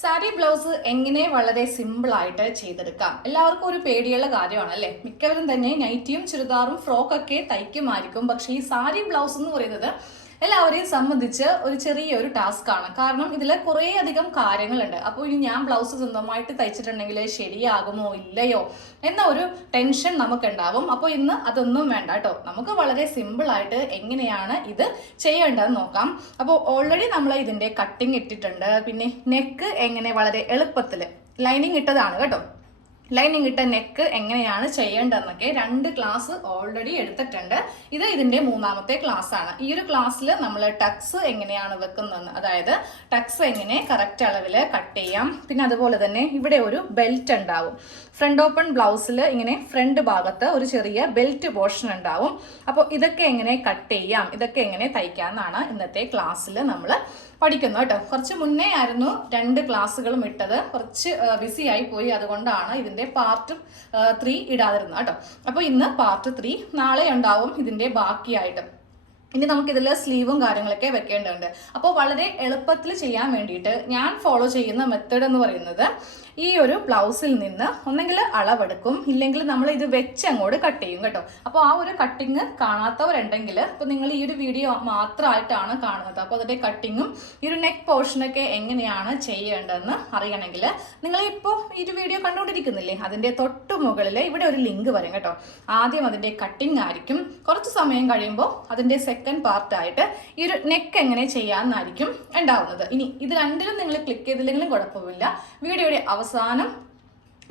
Sari blouse എങ്ങനെ വളരെ simple ആയിട്ട് ചെയ്തെടുക്കാം. എല്ലാവർക്കും ഒരു പേടിയുള്ള കാര്യമാണ് അല്ലേ. മിക്കവരും തന്നെ നൈറ്റിയും ചുരിദാറും ഫ്രോക്കൊക്കെ തയ്ക്കുമായിരിക്കും. പക്ഷേ ഈ സാരി ബ്ലൗസ് എന്ന് പറയുന്നത് എല്ലാവരെയും സംബന്ധിച്ച് ഒരു ചെറിയൊരു ടാസ്ക് ആണ്. കാരണം ഇതിൽ കുറേ അധികം കാര്യങ്ങളുണ്ട്. അപ്പോൾ ഇനി ഞാൻ ബ്ലൗസ് സ്വന്തമായിട്ട് തയ്ച്ചിട്ടുണ്ടെങ്കിൽ ശരിയാകുമോ ഇല്ലയോ എന്ന ഒരു ടെൻഷൻ നമുക്കുണ്ടാവും. അപ്പോൾ ഇന്ന് അതൊന്നും വേണ്ട കേട്ടോ. നമുക്ക് വളരെ സിമ്പിൾ ആയിട്ട് എങ്ങനെയാണ് ഇത് ചെയ്യേണ്ടതെന്ന് നോക്കാം. അപ്പോൾ ഓൾറെഡി നമ്മൾ ഇതിന്റെ കട്ടിങ് ഇട്ടിട്ടുണ്ട്. പിന്നെ നെക്ക് എങ്ങനെ വളരെ എളുപ്പത്തിൽ ലൈനിങ് ഇട്ടതാണ് കേട്ടോ. ലൈനിങ് ഇട്ട നെക്ക് എങ്ങനെയാണ് ചെയ്യേണ്ടതെന്നൊക്കെ 2 ക്ലാസ് ഓൾറെഡി എടുത്തിട്ടുണ്ട്. ഇത് ഇതിന്റെ 3ാമത്തെ ക്ലാസ് ആണ്. ഈ ഒരു ക്ലാസ്സിൽ നമ്മൾ ടക്സ് എങ്ങനെയാണ് വെക്കുന്നതെന്ന്, അതായത് ടക്സ് എങ്ങനെ കറക്റ്റ് അളവിൽ കട്ട് ചെയ്യാം. പിന്നെ അതുപോലെ തന്നെ ഇവിടെ ഒരു ബെൽറ്റ് ഉണ്ടാവും. ഫ്രണ്ട് ഓപ്പൺ ബ്ലൗസിൽ ഇങ്ങനെ ഫ്രണ്ട് ഭാഗത്ത് ഒരു ചെറിയ ബെൽറ്റ് പോർഷൻ ഉണ്ടാവും. അപ്പോൾ ഇതൊക്കെ എങ്ങനെ കട്ട് ചെയ്യാം, ഇതൊക്കെ എങ്ങനെ തയ്ക്കാം എന്നാണ് ഇന്നത്തെ ക്ലാസ്സിൽ നമ്മൾ പഠിക്കുന്നു കേട്ടോ. കുറച്ച് മുന്നേ ആയിരുന്നു 2 ക്ലാസ്സുകളും ഇട്ടത്. കുറച്ച് ബിസി ആയി പോയി, അതുകൊണ്ടാണ് ഇതിന്റെ പാർട്ട് 3 ഇടാതിരുന്നത് കേട്ടോ. അപ്പോൾ ഇന്ന് പാർട്ട് 3, നാളെ ഉണ്ടാവും ഇതിന്റെ ബാക്കിയായിട്ട്. ഇനി നമുക്ക് ഇതിൽ സ്ലീവും കാര്യങ്ങളൊക്കെ വെക്കേണ്ടതുണ്ട്. അപ്പോൾ വളരെ എളുപ്പത്തിൽ ചെയ്യാൻ വേണ്ടിയിട്ട് ഞാൻ ഫോളോ ചെയ്യുന്ന മെത്തേഡ് എന്ന് പറയുന്നത്, ഈ ഒരു ബ്ലൗസിൽ നിന്ന് ഒന്നെങ്കിൽ അളവെടുക്കും, ഇല്ലെങ്കിൽ നമ്മൾ ഇത് വെച്ച് അങ്ങോട്ട് കട്ട് ചെയ്യും കേട്ടോ. അപ്പോൾ ആ ഒരു കട്ടിങ് കാണാത്തവരുണ്ടെങ്കിൽ, ഇപ്പോൾ നിങ്ങൾ ഈ ഒരു വീഡിയോ മാത്രമായിട്ടാണ് കാണുന്നത്, അപ്പോൾ അതിൻ്റെ കട്ടിങ്ങും ഈ ഒരു നെക്ക് പോർഷനൊക്കെ എങ്ങനെയാണ് ചെയ്യേണ്ടതെന്ന് അറിയണമെങ്കിൽ നിങ്ങൾ ഇപ്പോൾ ഈ ഒരു വീഡിയോ കണ്ടുകൊണ്ടിരിക്കുന്നില്ലേ, അതിൻ്റെ തൊട്ട് മുകളിൽ ഇവിടെ ഒരു ലിങ്ക് വരും കേട്ടോ. ആദ്യം അതിൻ്റെ കട്ടിങ് ആയിരിക്കും. കുറച്ച് സമയം കഴിയുമ്പോൾ അതിൻ്റെ സെക്കൻഡ് പാർട്ടായിട്ട് ഈ ഒരു നെക്ക് എങ്ങനെ ചെയ്യാമെന്നായിരിക്കും ഉണ്ടാവുന്നത്. ഇനി ഇത് രണ്ടിലും നിങ്ങൾ ക്ലിക്ക് ചെയ്തില്ലെങ്കിലും കുഴപ്പമില്ല, വീഡിയോയുടെ അവസാനം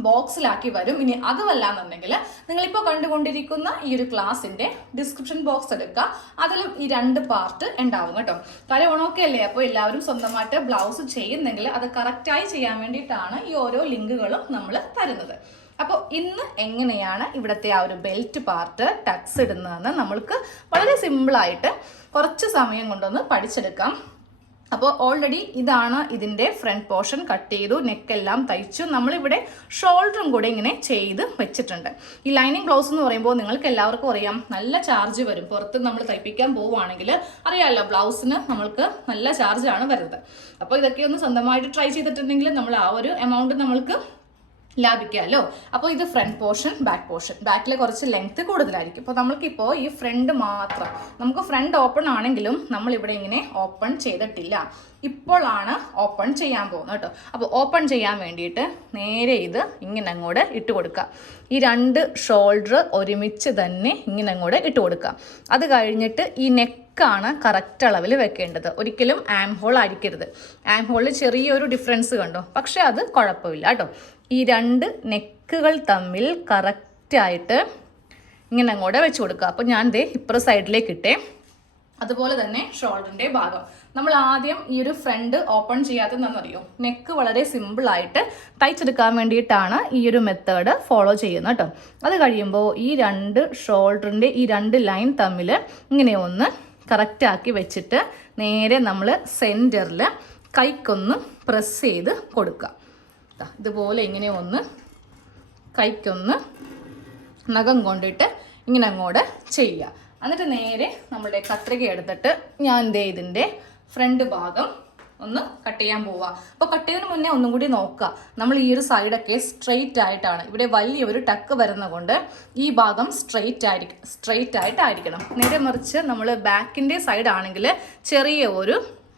ബോക്സിലാക്കി വരും. ഇനി അതുമല്ലാന്നുണ്ടെങ്കിൽ നിങ്ങളിപ്പോൾ കണ്ടുകൊണ്ടിരിക്കുന്ന ഈ ഒരു ക്ലാസ്സിന്റെ ഡിസ്ക്രിപ്ഷൻ ബോക്സ് എടുക്കുക, അതിലും ഈ 2 പാർട്ട് ഉണ്ടാവും കേട്ടോ. കാര്യം ഓണമൊക്കെ അല്ലേ, അപ്പോൾ എല്ലാവരും സ്വന്തമായിട്ട് ബ്ലൗസ് ചെയ്യുന്നെങ്കിൽ അത് കറക്റ്റായി ചെയ്യാൻ വേണ്ടിയിട്ടാണ് ഈ ഓരോ ലിങ്കുകളും നമ്മൾ തരുന്നത്. അപ്പോൾ ഇന്ന് എങ്ങനെയാണ് ഇവിടുത്തെ ആ ഒരു ബെൽറ്റ് പാർട്ട് ടക്സ് ഇടുന്നതെന്ന് നമ്മൾക്ക് വളരെ സിമ്പിളായിട്ട് കുറച്ച് സമയം കൊണ്ടൊന്ന് പഠിച്ചെടുക്കാം. അപ്പോൾ ഓൾറെഡി ഇതാണ് ഇതിൻ്റെ ഫ്രണ്ട് പോർഷൻ. കട്ട് ചെയ്തു, നെക്കെല്ലാം തയ്ച്ചു. നമ്മളിവിടെ ഷോൾഡറും കൂടെ ഇങ്ങനെ ചെയ്ത് വെച്ചിട്ടുണ്ട്. ഈ ലൈനിങ് ബ്ലൗസ് എന്ന് പറയുമ്പോൾ നിങ്ങൾക്ക് എല്ലാവർക്കും അറിയാം, നല്ല ചാർജ് വരും. പുറത്ത് നമ്മൾ തയ്പ്പിക്കാൻ പോവുകയാണെങ്കിൽ അറിയാമല്ലോ, ബ്ലൗസിന് നമ്മൾക്ക് നല്ല ചാർജാണ് വരുന്നത്. അപ്പോൾ ഇതൊക്കെ ഒന്ന് സ്വന്തമായിട്ട് ട്രൈ ചെയ്തിട്ടുണ്ടെങ്കിൽ നമ്മൾ ആ ഒരു എമൗണ്ട് നമ്മൾക്ക് ലാഭിക്കാമല്ലോ. അപ്പോൾ ഇത് ഫ്രണ്ട് പോർഷൻ, ബാക്ക് പോർഷൻ. ബാക്കിൽ കുറച്ച് ലെങ്ത് കൂടുതലായിരിക്കും. അപ്പോൾ നമ്മൾക്കിപ്പോൾ ഈ ഫ്രണ്ട് മാത്രം, നമുക്ക് ഫ്രണ്ട് ഓപ്പൺ ആണെങ്കിലും നമ്മളിവിടെ ഇങ്ങനെ ഓപ്പൺ ചെയ്തിട്ടില്ല, ഇപ്പോഴാണ് ഓപ്പൺ ചെയ്യാൻ പോകുന്നത് കേട്ടോ. അപ്പോൾ ഓപ്പൺ ചെയ്യാൻ വേണ്ടിയിട്ട് നേരെ ഇത് ഇങ്ങനെ അങ്ങോട്ട് ഇട്ട് കൊടുക്കുക. ഈ 2 ഷോൾഡർ ഒരുമിച്ച് തന്നെ ഇങ്ങനെ അങ്ങോട്ട് ഇട്ട് കൊടുക്കുക. അത് കഴിഞ്ഞിട്ട് ഈ നെക്കാണ് കറക്റ്റ് അളവിൽ വെക്കേണ്ടത്. ഒരിക്കലും ആം ഹോൾ ആയിരിക്കരുത്. ആം ഹോളിൽ ചെറിയൊരു ഡിഫറൻസ് കണ്ടോ, പക്ഷെ അത് കുഴപ്പമില്ല കേട്ടോ. ഈ 2 നെക്കുകൾ തമ്മിൽ കറക്റ്റായിട്ട് ഇങ്ങനെ അങ്ങോട്ട് വെച്ച് കൊടുക്കുക. അപ്പോൾ ഞാൻ ദേ ഇപ്പുറ സൈഡിലേക്ക് ഇട്ടേ. അതുപോലെ തന്നെ ഷോൾഡറിൻ്റെ ഭാഗം നമ്മൾ ആദ്യം ഈ ഒരു ഫ്രണ്ട് ഓപ്പൺ ചെയ്യാത്തതെന്നറിയോ, നെക്ക് വളരെ സിമ്പിളായിട്ട് തയ്ച്ചെടുക്കാൻ വേണ്ടിയിട്ടാണ് ഈ ഒരു മെത്തേഡ് ഫോളോ ചെയ്യുന്നത് കേട്ടോ. അത് കഴിയുമ്പോൾ ഈ 2 ഷോൾഡറിൻ്റെ ഈ 2 ലൈൻ തമ്മിൽ ഇങ്ങനെ ഒന്ന് കറക്റ്റാക്കി വെച്ചിട്ട് നേരെ നമ്മൾ സെൻറ്ററിൽ കൈക്കൊന്ന് പ്രസ് ചെയ്ത് കൊടുക്കുക. ഇതുപോലെ ഇങ്ങനെ ഒന്ന് കൈക്കൊന്ന് നഖം കൊണ്ടിട്ട് ഇങ്ങനെ അങ്ങോട്ട് ചെയ്യുക. എന്നിട്ട് നേരെ നമ്മുടെ കത്രിക എടുത്തിട്ട് ഞാൻ ഇതിൻ്റെ ഫ്രണ്ട് ഭാഗം ഒന്ന് കട്ട് ചെയ്യാൻ പോവുക. അപ്പോൾ കട്ട് ചെയ്യുന്നതിന് മുന്നേ ഒന്നും കൂടി നോക്കുക, നമ്മൾ ഈ ഒരു സൈഡൊക്കെ സ്ട്രെയിറ്റ് ആയിട്ടാണ്. ഇവിടെ വലിയൊരു ടക്ക് വരുന്നത് കൊണ്ട് ഈ ഭാഗം സ്ട്രെയിറ്റ് ആയിട്ടായിരിക്കണം. നേരെ മറിച്ച് നമ്മൾ ബാക്കിൻ്റെ സൈഡ് ആണെങ്കിൽ ചെറിയ ഒരു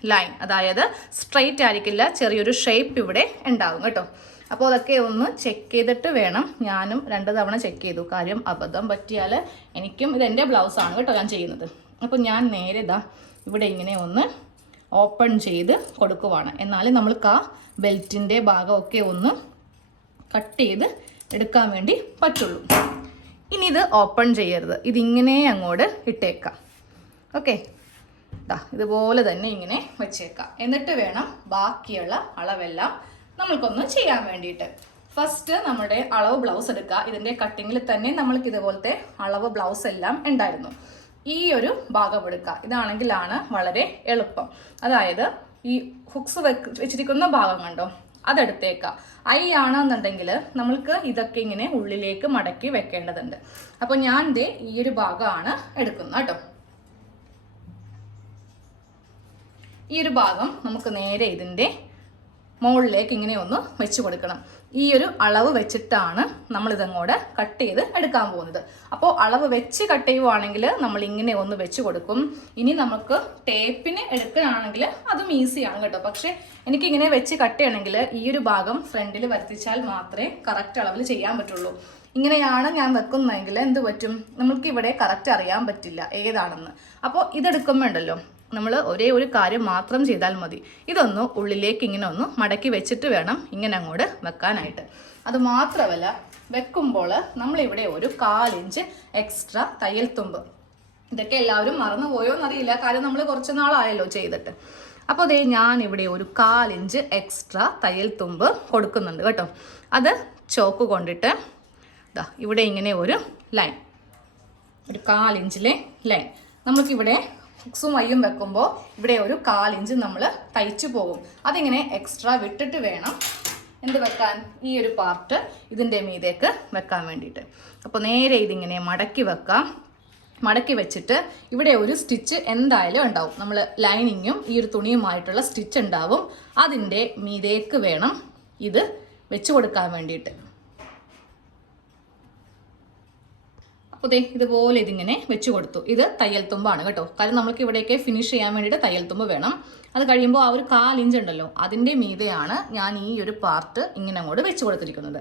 ലൈൻ, അതായത് സ്ട്രെയിറ്റ് ആയിരിക്കില്ല, ചെറിയൊരു ഷേപ്പ് ഇവിടെ ഉണ്ടാകും കേട്ടോ. അപ്പോൾ അതൊക്കെ ഒന്ന് ചെക്ക് ചെയ്തിട്ട് വേണം. ഞാനും 2 തവണ ചെക്ക് ചെയ്തു, കാര്യം അബദ്ധം പറ്റിയാൽ എനിക്കും ഇതെൻ്റെ ബ്ലൗസാണ് കേട്ടോ ഞാൻ ചെയ്യുന്നത്. അപ്പോൾ ഞാൻ നേരെ ഇവിടെ ഇങ്ങനെ ഒന്ന് ഓപ്പൺ ചെയ്ത് കൊടുക്കുവാണ്. എന്നാലും നമ്മൾക്ക് ആ ബെൽറ്റിൻ്റെ ഭാഗമൊക്കെ ഒന്ന് കട്ട് ചെയ്ത് എടുക്കാൻ വേണ്ടി പറ്റുള്ളൂ. ഇനി ഇത് ഓപ്പൺ ചെയ്യരുത്, ഇതിങ്ങനെ അങ്ങോട്ട് ഇട്ടേക്കാം. ഓക്കെ, ഇതുപോലെ തന്നെ ഇങ്ങനെ വെച്ചേക്കാം. എന്നിട്ട് വേണം ബാക്കിയുള്ള അളവെല്ലാം നമ്മൾക്കൊന്ന് ചെയ്യാൻ വേണ്ടിയിട്ട്. ഫസ്റ്റ് നമ്മുടെ അളവ് ബ്ലൗസ് എടുക്കുക. ഇതിൻ്റെ കട്ടിങ്ങിൽ തന്നെ നമ്മൾക്ക് ഇതുപോലത്തെ അളവ് ബ്ലൗസ് എല്ലാം ഉണ്ടായിരുന്നു. ഈ ഒരു ഭാഗം എടുക്കുക. ഇതാണെങ്കിലാണ് വളരെ എളുപ്പം. അതായത് ഈ ഹുക്സ് വെച്ചിരിക്കുന്ന ഭാഗം കണ്ടോ, അതെടുത്തേക്കാം. ഐ ആണെന്നുണ്ടെങ്കിൽ നമ്മൾക്ക് ഇതൊക്കെ ഇങ്ങനെ ഉള്ളിലേക്ക് മടക്കി വെക്കേണ്ടതുണ്ട്. അപ്പോൾ ഞാൻ ഈ ഒരു ഭാഗമാണ് എടുക്കുന്നത് കേട്ടോ. ഈ ഒരു ഭാഗം നമുക്ക് നേരെ ഇതിൻ്റെ മുകളിലേക്ക് ഇങ്ങനെ ഒന്ന് വെച്ച് കൊടുക്കണം. ഈ ഒരു അളവ് വെച്ചിട്ടാണ് നമ്മളിതങ്ങോട്ട് കട്ട് ചെയ്ത് എടുക്കാൻ പോകുന്നത്. അപ്പോൾ അളവ് വെച്ച് കട്ട് ചെയ്യുവാണെങ്കിൽ നമ്മൾ ഇങ്ങനെ ഒന്ന് വെച്ച് കൊടുക്കും. ഇനി നമുക്ക് ടേപ്പിന് എടുക്കുകയാണെങ്കിൽ അതും ഈസിയാണ് കേട്ടോ. പക്ഷേ എനിക്കിങ്ങനെ വെച്ച് കട്ട് ചെയ്യണമെങ്കിൽ ഈ ഒരു ഭാഗം ഫ്രണ്ടിൽ വരുത്തിച്ചാൽ മാത്രമേ കറക്റ്റ് അളവിൽ ചെയ്യാൻ പറ്റുള്ളൂ. ഇങ്ങനെയാണ് ഞാൻ വെക്കുന്നതെങ്കിൽ എന്ത് പറ്റും, നമുക്ക് ഇവിടെ കറക്റ്റ് അറിയാൻ പറ്റില്ല ഏതാണെന്ന്. അപ്പോൾ ഇതെടുക്കുമ്പോൾ ഉണ്ടല്ലോ, നമ്മൾ ഒരേ ഒരു കാര്യം മാത്രം ചെയ്താൽ മതി. ഇതൊന്ന് ഉള്ളിലേക്ക് ഇങ്ങനെ ഒന്ന് മടക്കി വെച്ചിട്ട് വേണം ഇങ്ങനെ അങ്ങോട്ട് വെക്കാനായിട്ട്. അത് മാത്രമല്ല, വെക്കുമ്പോൾ നമ്മളിവിടെ ഒരു 1/4 ഇഞ്ച് എക്സ്ട്രാ തയ്യൽ തുമ്പ്, ഇതൊക്കെ എല്ലാവരും മറന്നുപോയോ എന്നറിയില്ല, കാര്യം നമ്മൾ കുറച്ച് നാളായല്ലോ ചെയ്തിട്ട്. അപ്പോൾ അതേ ഞാൻ ഇവിടെ ഒരു 1/4 ഇഞ്ച് എക്സ്ട്രാ തയ്യൽ തുമ്പ് കൊടുക്കുന്നുണ്ട് കേട്ടോ. അത് ചോക്ക് കൊണ്ടിട്ട് ഇവിടെ ഇങ്ങനെ ഒരു ലൈൻ, ഒരു 1/4 ഇഞ്ചിലെ ലൈൻ. നമുക്കിവിടെ എക്സും വൈയും വെക്കുമ്പോൾ ഇവിടെ ഒരു 1/4 ഇഞ്ച് നമ്മൾ തയ്ച്ചു പോകും. അതിങ്ങനെ എക്സ്ട്രാ വിട്ടിട്ട് വേണം എന്ത് വെക്കാൻ, ഈ ഒരു പാർട്ട് ഇതിൻ്റെ മീതേക്ക് വെക്കാൻ വേണ്ടിയിട്ട്. അപ്പോൾ നേരെ ഇതിങ്ങനെ മടക്കി വെക്കാം. മടക്കി വെച്ചിട്ട് ഇവിടെ ഒരു സ്റ്റിച്ച് എന്തായാലും ഉണ്ടാവും, നമ്മൾ ലൈനിങ്ങും ഈ ഒരു തുണിയുമായിട്ടുള്ള സ്റ്റിച്ച് ഉണ്ടാവും. അതിൻ്റെ മീതേക്ക് വേണം ഇത് വെച്ച് കൊടുക്കാൻ വേണ്ടിയിട്ട്. അപ്പോൾ ഇതുപോലെ ഇതിങ്ങനെ വെച്ച് കൊടുത്തു. ഇത് തയ്യൽ തുമ്പാണ് കേട്ടോ, കാരണം നമ്മൾക്ക് ഇവിടെയൊക്കെ ഫിനിഷ് ചെയ്യാൻ വേണ്ടിയിട്ട് തയ്യൽ തുമ്പ് വേണം. അത് കഴിയുമ്പോൾ ആ ഒരു 1/4 ഇഞ്ച് ഉണ്ടല്ലോ, അതിൻ്റെ മീതെയാണ് ഞാൻ ഈ ഒരു പാർട്ട് ഇങ്ങനെ അങ്ങോട്ട് വെച്ച് കൊടുത്തിരിക്കുന്നത്.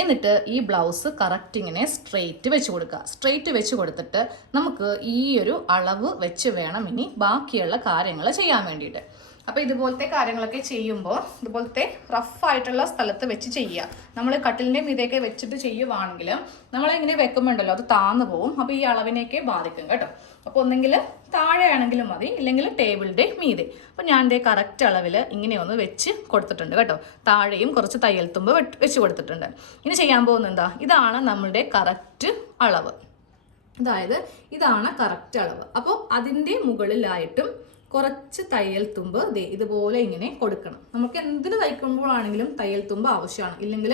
എന്നിട്ട് ഈ ബ്ലൗസ് കറക്റ്റ് ഇങ്ങനെ സ്ട്രെയിറ്റ് വെച്ച് കൊടുക്കുക. സ്ട്രെയിറ്റ് വെച്ച് കൊടുത്തിട്ട് നമുക്ക് ഈ ഒരു അളവ് വെച്ച് വേണം ഇനി ബാക്കിയുള്ള കാര്യങ്ങൾ ചെയ്യാൻ വേണ്ടിയിട്ട്. അപ്പോൾ ഇതുപോലത്തെ കാര്യങ്ങളൊക്കെ ചെയ്യുമ്പോൾ ഇതുപോലത്തെ റഫായിട്ടുള്ള സ്ഥലത്ത് വെച്ച് ചെയ്യുക. നമ്മൾ കട്ടിലിൻ്റെ മീതെയൊക്കെ വെച്ചിട്ട് ചെയ്യുവാണെങ്കിൽ നമ്മളിങ്ങനെ വെക്കുമ്പോണ്ടല്ലോ അത് താന്നു പോവും. അപ്പോൾ ഈ അളവിനെയൊക്കെ ബാധിക്കും കേട്ടോ. അപ്പോൾ ഒന്നെങ്കിൽ താഴെയാണെങ്കിലും മതി, ഇല്ലെങ്കിൽ ടേബിളിൻ്റെ മീതെ. അപ്പോൾ ഞാൻ എൻ്റെ കറക്റ്റ് അളവിൽ ഇങ്ങനെ ഒന്ന് വെച്ച് കൊടുത്തിട്ടുണ്ട് കേട്ടോ. താഴെയും കുറച്ച് തയ്യൽ തുമ്പ് വെച്ച് കൊടുത്തിട്ടുണ്ട്. ഇനി ചെയ്യാൻ പോകുന്നത് എന്താ, ഇതാണ് നമ്മളുടെ കറക്റ്റ് അളവ്. അതായത് ഇതാണ് കറക്റ്റ് അളവ്. അപ്പോൾ അതിൻ്റെ മുകളിലായിട്ടും കുറച്ച് തയ്യൽ തുമ്പ് ഇതുപോലെ ഇങ്ങനെ കൊടുക്കണം. നമുക്ക് എന്തിന് തയ്ക്കുമ്പോഴാണെങ്കിലും തയ്യൽ തുമ്പ് ആവശ്യമാണ്. ഇല്ലെങ്കിൽ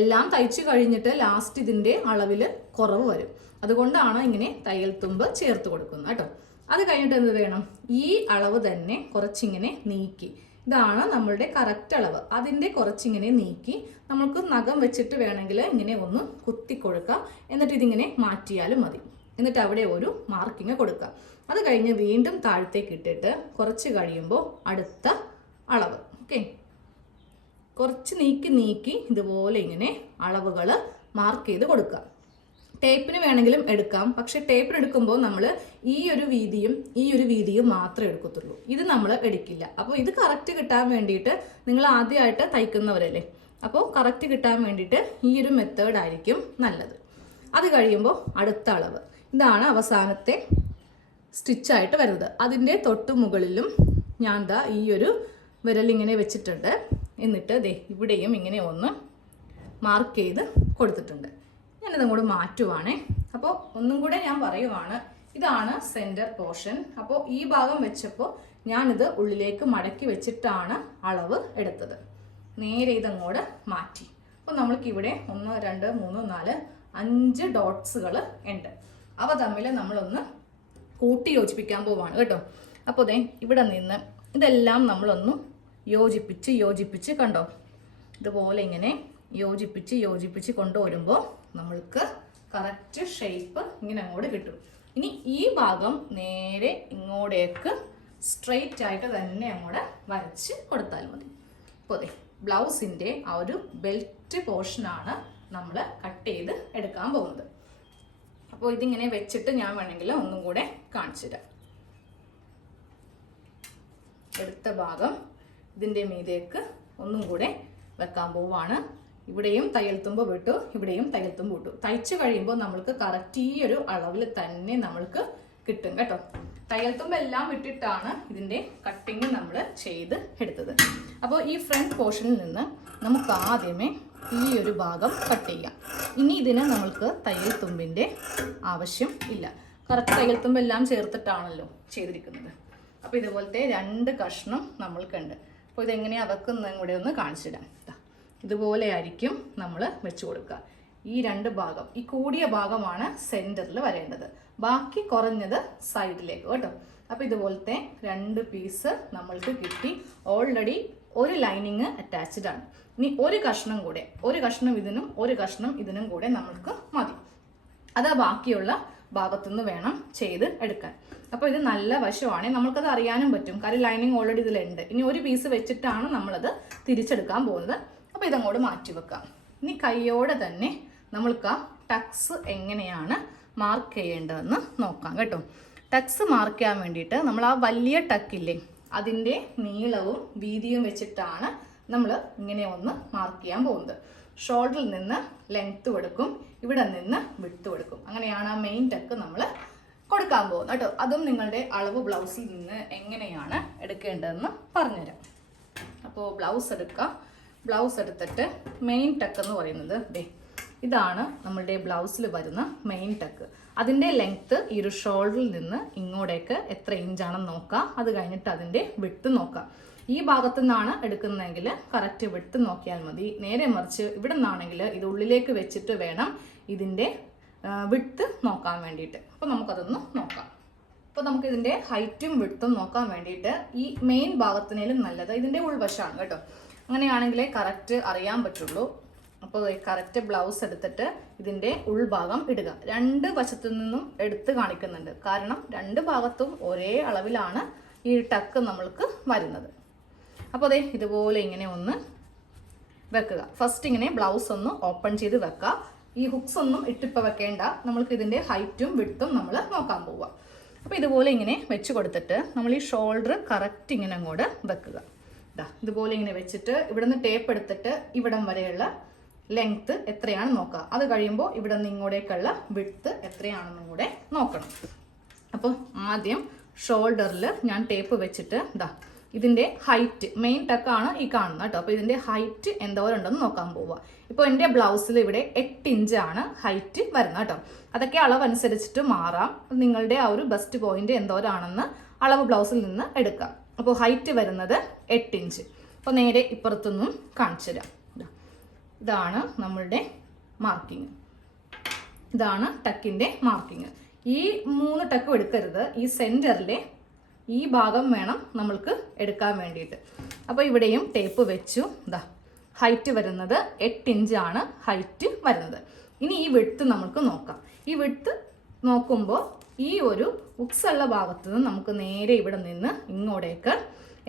എല്ലാം തയ്ച്ചു കഴിഞ്ഞിട്ട് ലാസ്റ്റ് ഇതിൻ്റെ അളവിൽ കുറവ് വരും. അതുകൊണ്ടാണ് ഇങ്ങനെ തയ്യൽ തുമ്പ് ചേർത്ത് കൊടുക്കുന്നത് കേട്ടോ. അത് കഴിഞ്ഞിട്ട് എന്ത് വേണം, ഈ അളവ് തന്നെ കുറച്ചിങ്ങനെ നീക്കി, ഇതാണ് നമ്മളുടെ കറക്റ്റ് അളവ്, അതിൻ്റെ കുറച്ചിങ്ങനെ നീക്കി നമുക്ക് നഖം വെച്ചിട്ട് വേണമെങ്കിൽ ഇങ്ങനെ ഒന്ന് കുത്തി കൊടുക്കാം. എന്നിട്ട് ഇതിങ്ങനെ മാറ്റിയാലും മതി. എന്നിട്ട് അവിടെ ഒരു മാർക്കിങ് കൊടുക്കുക. അത് കഴിഞ്ഞ് വീണ്ടും താഴത്തേക്ക് ഇട്ടിട്ട് കുറച്ച് കഴിയുമ്പോൾ അടുത്ത അളവ്. ഓക്കെ, കുറച്ച് നീക്കി ഇതുപോലെ ഇങ്ങനെ അളവുകൾ മാർക്ക് ചെയ്ത് കൊടുക്കുക. ടേപ്പിന് വേണമെങ്കിലും എടുക്കാം, പക്ഷെ ടേപ്പിന് എടുക്കുമ്പോൾ നമ്മൾ ഈ ഒരു വീതിയും മാത്രമേ എടുക്കത്തുള്ളൂ. ഇത് നമ്മൾ എടുക്കില്ല. അപ്പോൾ ഇത് കറക്റ്റ് കിട്ടാൻ വേണ്ടിയിട്ട് നിങ്ങൾ ആദ്യമായിട്ട് തയ്ക്കുന്നവരല്ലേ, അപ്പോൾ കറക്റ്റ് കിട്ടാൻ വേണ്ടിയിട്ട് ഈ ഒരു മെത്തേഡ് ആയിരിക്കും നല്ലത്. അത് കഴിയുമ്പോൾ അടുത്ത അളവ്, ഇതാണ് അവസാനത്തെ സ്റ്റിച്ചായിട്ട് വരുന്നത്. അതിൻ്റെ തൊട്ട് മുകളിലും ഞാൻ ഈ ഒരു വിരലിങ്ങനെ വെച്ചിട്ടുണ്ട്. എന്നിട്ട് ഇവിടെയും ഇങ്ങനെ ഒന്ന് മാർക്ക് ചെയ്ത് കൊടുത്തിട്ടുണ്ട്. ഞാനിതങ്ങോട്ട് മാറ്റുവാണേ. അപ്പോൾ ഒന്നും കൂടെ ഞാൻ പറയുവാണ്, ഇതാണ് സെൻറ്റർ പോർഷൻ. അപ്പോൾ ഈ ഭാഗം വെച്ചപ്പോൾ ഞാനിത് ഉള്ളിലേക്ക് മടക്കി വെച്ചിട്ടാണ് അളവ് എടുത്തത്. നേരെ ഇതങ്ങോട്ട് മാറ്റി. അപ്പോൾ നമ്മൾക്കിവിടെ 1 2 3 4 5 ഡോട്ട്സുകൾ ഉണ്ട്. അവ തമ്മിൽ നമ്മളൊന്ന് കൂട്ടി യോജിപ്പിക്കാൻ പോവാണ് കേട്ടോ. അപ്പോൾ ഇവിടെ നിന്ന് ഇതെല്ലാം നമ്മളൊന്ന് യോജിപ്പിച്ച് കണ്ടോ, ഇതുപോലെ ഇങ്ങനെ യോജിപ്പിച്ച് കൊണ്ടുവരുമ്പോൾ നമ്മൾക്ക് കറക്റ്റ് ഷേപ്പ് ഇങ്ങനെ അങ്ങോട്ട് കിട്ടും. ഇനി ഈ ഭാഗം നേരെ ഇങ്ങോട്ടേക്ക് സ്ട്രെയിറ്റ് ആയിട്ട് തന്നെ അങ്ങോട്ട് വരച്ച് കൊടുത്താൽ മതി. അപ്പോൾ ബ്ലൗസിൻ്റെ ആ ഒരു ബെൽറ്റ് പോർഷനാണ് നമ്മൾ കട്ട് ചെയ്ത് എടുക്കാൻ പോകുന്നത്. അപ്പോൾ ഇതിങ്ങനെ വെച്ചിട്ട് ഞാൻ വേണമെങ്കിൽ ഒന്നും കൂടെ കാണിച്ചു തരാം. എടുത്ത ഭാഗം ഇതിൻ്റെ മീതേക്ക് ഒന്നും കൂടെ വെക്കാൻ പോവാണ്. ഇവിടെയും തയ്യൽ തുമ്പ് വിട്ടു, ഇവിടെയും തയ്യൽ തുമ്പ് വിട്ടു. തയ്ച്ചു കഴിയുമ്പോൾ നമ്മൾക്ക് കറക്റ്റ് ഈ ഒരു അളവിൽ തന്നെ നമ്മൾക്ക് കിട്ടും കേട്ടോ. തയ്യൽ തുമ്പ് എല്ലാം വിട്ടിട്ടാണ് ഇതിൻ്റെ കട്ടിങ് നമ്മൾ ചെയ്ത് എടുത്തത്. അപ്പോൾ ഈ ഫ്രണ്ട് പോർഷനിൽ നിന്ന് നമുക്ക് ആദ്യമേ ഈ ഒരു ഭാഗം കട്ട് ചെയ്യാം. ഇനി ഇതിന് നമ്മൾക്ക് തയ്യൽ തുമ്പിൻ്റെ ആവശ്യം ഇല്ല. കറക്റ്റ് തയ്യൽ തുമ്പ് എല്ലാം ചേർത്തിട്ടാണല്ലോ ചെയ്തിരിക്കുന്നത്. അപ്പോൾ ഇതുപോലത്തെ 2 കഷ്ണം നമ്മൾക്കുണ്ട്. അപ്പോൾ ഇതെങ്ങനെയാണ് വെക്കുന്നതും കൂടെ ഒന്ന് കാണിച്ചിടാം. ഇതുപോലെ ആയിരിക്കും നമ്മൾ വെച്ച് കൊടുക്കുക. ഈ 2 ഭാഗം, ഈ കൂടിയ ഭാഗമാണ് സെൻറ്ററിൽ വരേണ്ടത്, ബാക്കി കുറഞ്ഞത് സൈഡിലേക്ക് കേട്ടോ. അപ്പോൾ ഇതുപോലത്തെ 2 പീസ് നമ്മൾക്ക് കിട്ടി. ഓൾറെഡി ഒരു ലൈനിങ് അറ്റാച്ച്ഡ് ആണ്. ഇനി ഒരു കഷ്ണം കൂടെ, ഒരു കഷ്ണം ഇതിനും ഒരു കഷ്ണം ഇതിനും കൂടെ നമുക്ക് മതി. അത് ബാക്കിയുള്ള ഭാഗത്തുനിന്ന് വേണം ചെയ്ത് എടുക്കാൻ. അപ്പോൾ ഇത് നല്ല വശമാണ്, നമ്മൾക്കത് അറിയാനും പറ്റും, കാര്യം ലൈനിങ് ഓൾറെഡി ഇതിലുണ്ട്. ഇനി ഒരു പീസ് വെച്ചിട്ടാണ് നമ്മളത് തിരിച്ചെടുക്കാൻ പോകുന്നത്. അപ്പോൾ ഇതങ്ങോട്ട് മാറ്റി വെക്കാം. ഇനി കൈയോടെ തന്നെ നമ്മൾക്ക് ആ ടക്സ് എങ്ങനെയാണ് മാർക്ക് ചെയ്യേണ്ടതെന്ന് നോക്കാം കേട്ടോ. ടക്സ് മാർക്ക് ചെയ്യാൻ വേണ്ടിയിട്ട് നമ്മൾ ആ വലിയ ടക്കില്ലേ അതിൻ്റെ നീളവും വീതിയും വെച്ചിട്ടാണ് നമ്മൾ ഇങ്ങനെ ഒന്ന് മാർക്ക് ചെയ്യാൻ പോകുന്നത്. ഷോൾഡറിൽ നിന്ന് ലെങ്ത്ത് കൊടുക്കും, ഇവിടെ നിന്ന് വിഡ്ത്ത് കൊടുക്കും. അങ്ങനെയാണ് ആ മെയിൻ ടക്ക് നമ്മൾ കൊടുക്കാൻ പോകുന്നത് കേട്ടോ. അതും നിങ്ങളുടെ അളവ് ബ്ലൗസിൽ നിന്ന് എങ്ങനെയാണ് എടുക്കേണ്ടതെന്ന് പറഞ്ഞുതരാം. അപ്പോൾ ബ്ലൗസ് എടുക്കാം. ബ്ലൗസ് എടുത്തിട്ട് മെയിൻ ടക്ക് എന്ന് പറയുന്നത് ഇതാണ് നമ്മളുടെ ബ്ലൗസിൽ വരുന്ന മെയിൻ ടക്ക്. അതിൻ്റെ ലെങ്ത്ത് ഈ ഒരു ഷോൾഡറിൽ നിന്ന് ഇങ്ങോട്ടേക്ക് എത്ര ഇഞ്ചാണെന്ന് നോക്കാം. അത് കഴിഞ്ഞിട്ട് അതിൻ്റെ വിഡ്ത്ത് നോക്കാം. ഈ ഭാഗത്തു നിന്നാണ് എടുക്കുന്നതെങ്കിൽ കറക്റ്റ് വിഡ്ത്ത് നോക്കിയാൽ മതി. നേരെ മറിച്ച് ഇവിടെ നിന്നാണെങ്കിൽ ഇത് ഉള്ളിലേക്ക് വെച്ചിട്ട് വേണം ഇതിൻ്റെ വിഡ്ത്ത് നോക്കാൻ വേണ്ടിയിട്ട്. അപ്പോൾ നമുക്കതൊന്ന് നോക്കാം. അപ്പോൾ നമുക്ക് ഇതിൻ്റെ ഹൈറ്റും വിഡ്ത്തും നോക്കാൻ വേണ്ടിയിട്ട് ഈ മെയിൻ ഭാഗത്തിനേലും നല്ലത് ഇതിൻ്റെ ഉൾവശമാണ് കേട്ടോ. അങ്ങനെയാണെങ്കിലേ കറക്റ്റ് അറിയാൻ പറ്റുള്ളൂ. അപ്പോൾ കറക്റ്റ് ബ്ലൗസ് എടുത്തിട്ട് ഇതിൻ്റെ ഉൾഭാഗം ഇടുക. രണ്ട് വശത്തു നിന്നും എടുത്ത് കാണിക്കുന്നുണ്ട്, കാരണം രണ്ട് ഭാഗത്തും ഒരേ അളവിലാണ് ഈ ടക്ക് നമ്മൾക്ക് വരുന്നത്. അപ്പോൾ ഇതുപോലെ ഇങ്ങനെ ഒന്ന് വെക്കുക. ഫസ്റ്റ് ഇങ്ങനെ ബ്ലൗസ് ഒന്ന് ഓപ്പൺ ചെയ്ത് വെക്കുക. ഈ ഹുക്സ് ഒന്നും ഇട്ടിപ്പോൾ വെക്കേണ്ട, നമ്മൾക്ക് ഇതിൻ്റെ ഹൈറ്റും വിഡ്ത്തും നമ്മൾ നോക്കാൻ പോവുക. അപ്പോൾ ഇതുപോലെ ഇങ്ങനെ വെച്ച് കൊടുത്തിട്ട് നമ്മൾ ഈ ഷോൾഡർ കറക്റ്റ് ഇങ്ങനെ അങ്ങോട്ട് വെക്കുക. ഇതുപോലെ ഇങ്ങനെ വെച്ചിട്ട് ഇവിടുന്ന് ടേപ്പ് എടുത്തിട്ട് ഇവിടം വരെയുള്ള ലെങ്ത്ത് എത്രയാണ് നോക്കുക. അത് കഴിയുമ്പോൾ ഇവിടെ നിന്ന് ഇങ്ങോട്ടേക്കുള്ള വിഡ്ത്ത് എത്രയാണെന്നും കൂടെ നോക്കണം. അപ്പോൾ ആദ്യം ഷോൾഡറിൽ ഞാൻ ടേപ്പ് വെച്ചിട്ട് ഇതിൻ്റെ ഹൈറ്റ് മെയിൻ ടക്കാണ് ഈ കാണുന്നത് കേട്ടോ. അപ്പോൾ ഇതിൻ്റെ ഹൈറ്റ് എന്തോരുണ്ടെന്ന് നോക്കാൻ പോവുക. ഇപ്പോൾ എൻ്റെ ബ്ലൗസിൽ ഇവിടെ 8 ഇഞ്ചാണ് ഹൈറ്റ് വരുന്നത് കേട്ടോ. അതൊക്കെ അളവനുസരിച്ചിട്ട് മാറാം. നിങ്ങളുടെ ആ ഒരു ബെസ്റ്റ് പോയിന്റ് എന്തോരാണെന്ന് അളവ് ബ്ലൗസിൽ നിന്ന് എടുക്കാം. അപ്പോൾ ഹൈറ്റ് വരുന്നത് 8 ഇഞ്ച്. അപ്പോൾ നേരെ ഇപ്പുറത്തൊന്നും കാണിച്ചു തരാം. ഇതാണ് നമ്മളുടെ മാർക്കിങ്. ഇതാണ് ടക്കിൻ്റെ മാർക്കിങ്. ഈ 3 ടക്കും എടുക്കരുത്, ഈ സെൻറ്ററിലെ ഈ ഭാഗം വേണം നമ്മൾക്ക് എടുക്കാൻ വേണ്ടിയിട്ട്. അപ്പോൾ ഇവിടെയും ടേപ്പ് വെച്ചു. ഹൈറ്റ് വരുന്നത് 8 ഇഞ്ചാണ് ഹൈറ്റ് വരുന്നത്. ഇനി ഈ വിഡ്ത്ത് നമുക്ക് നോക്കാം. ഈ വിഡ്ത്ത് നോക്കുമ്പോൾ ഈ ഒരു ഉക്സുള്ള ഭാഗത്ത് നിന്ന് നമുക്ക് നേരെ ഇവിടെ നിന്ന് ഇങ്ങോട്ടേക്ക്